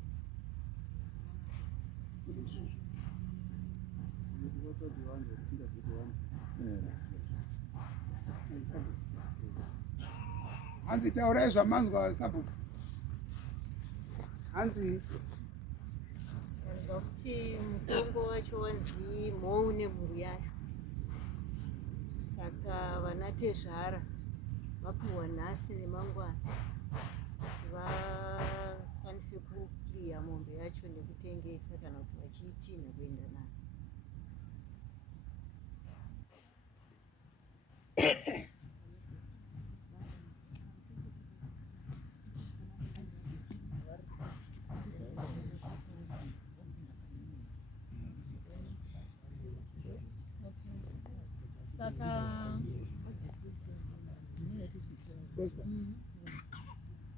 hanzi taurai zvamanzwa sabhuku hanzi anzwa kuti mutongo wacho wanzi mhou nemhuru yayo saka vana tezvara vapiwa nhasi nemangwana kuti vakwanise kukliya mombe yacho nekutengesa kana kuti vachiitina kuenda nayo saka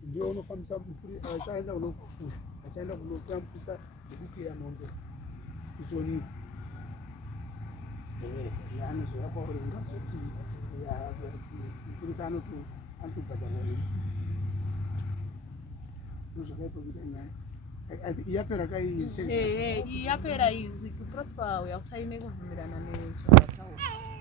ndio unofambisa achaenda kunotora mupurisa nekukliya mombe kuzoni anozoya kwauri ungazoti mupurisa anotobhadhara nozvakaipa kuita nyaya yapera iyi yapera izi kuprosper uyasaine kuvhumirana nezvavataura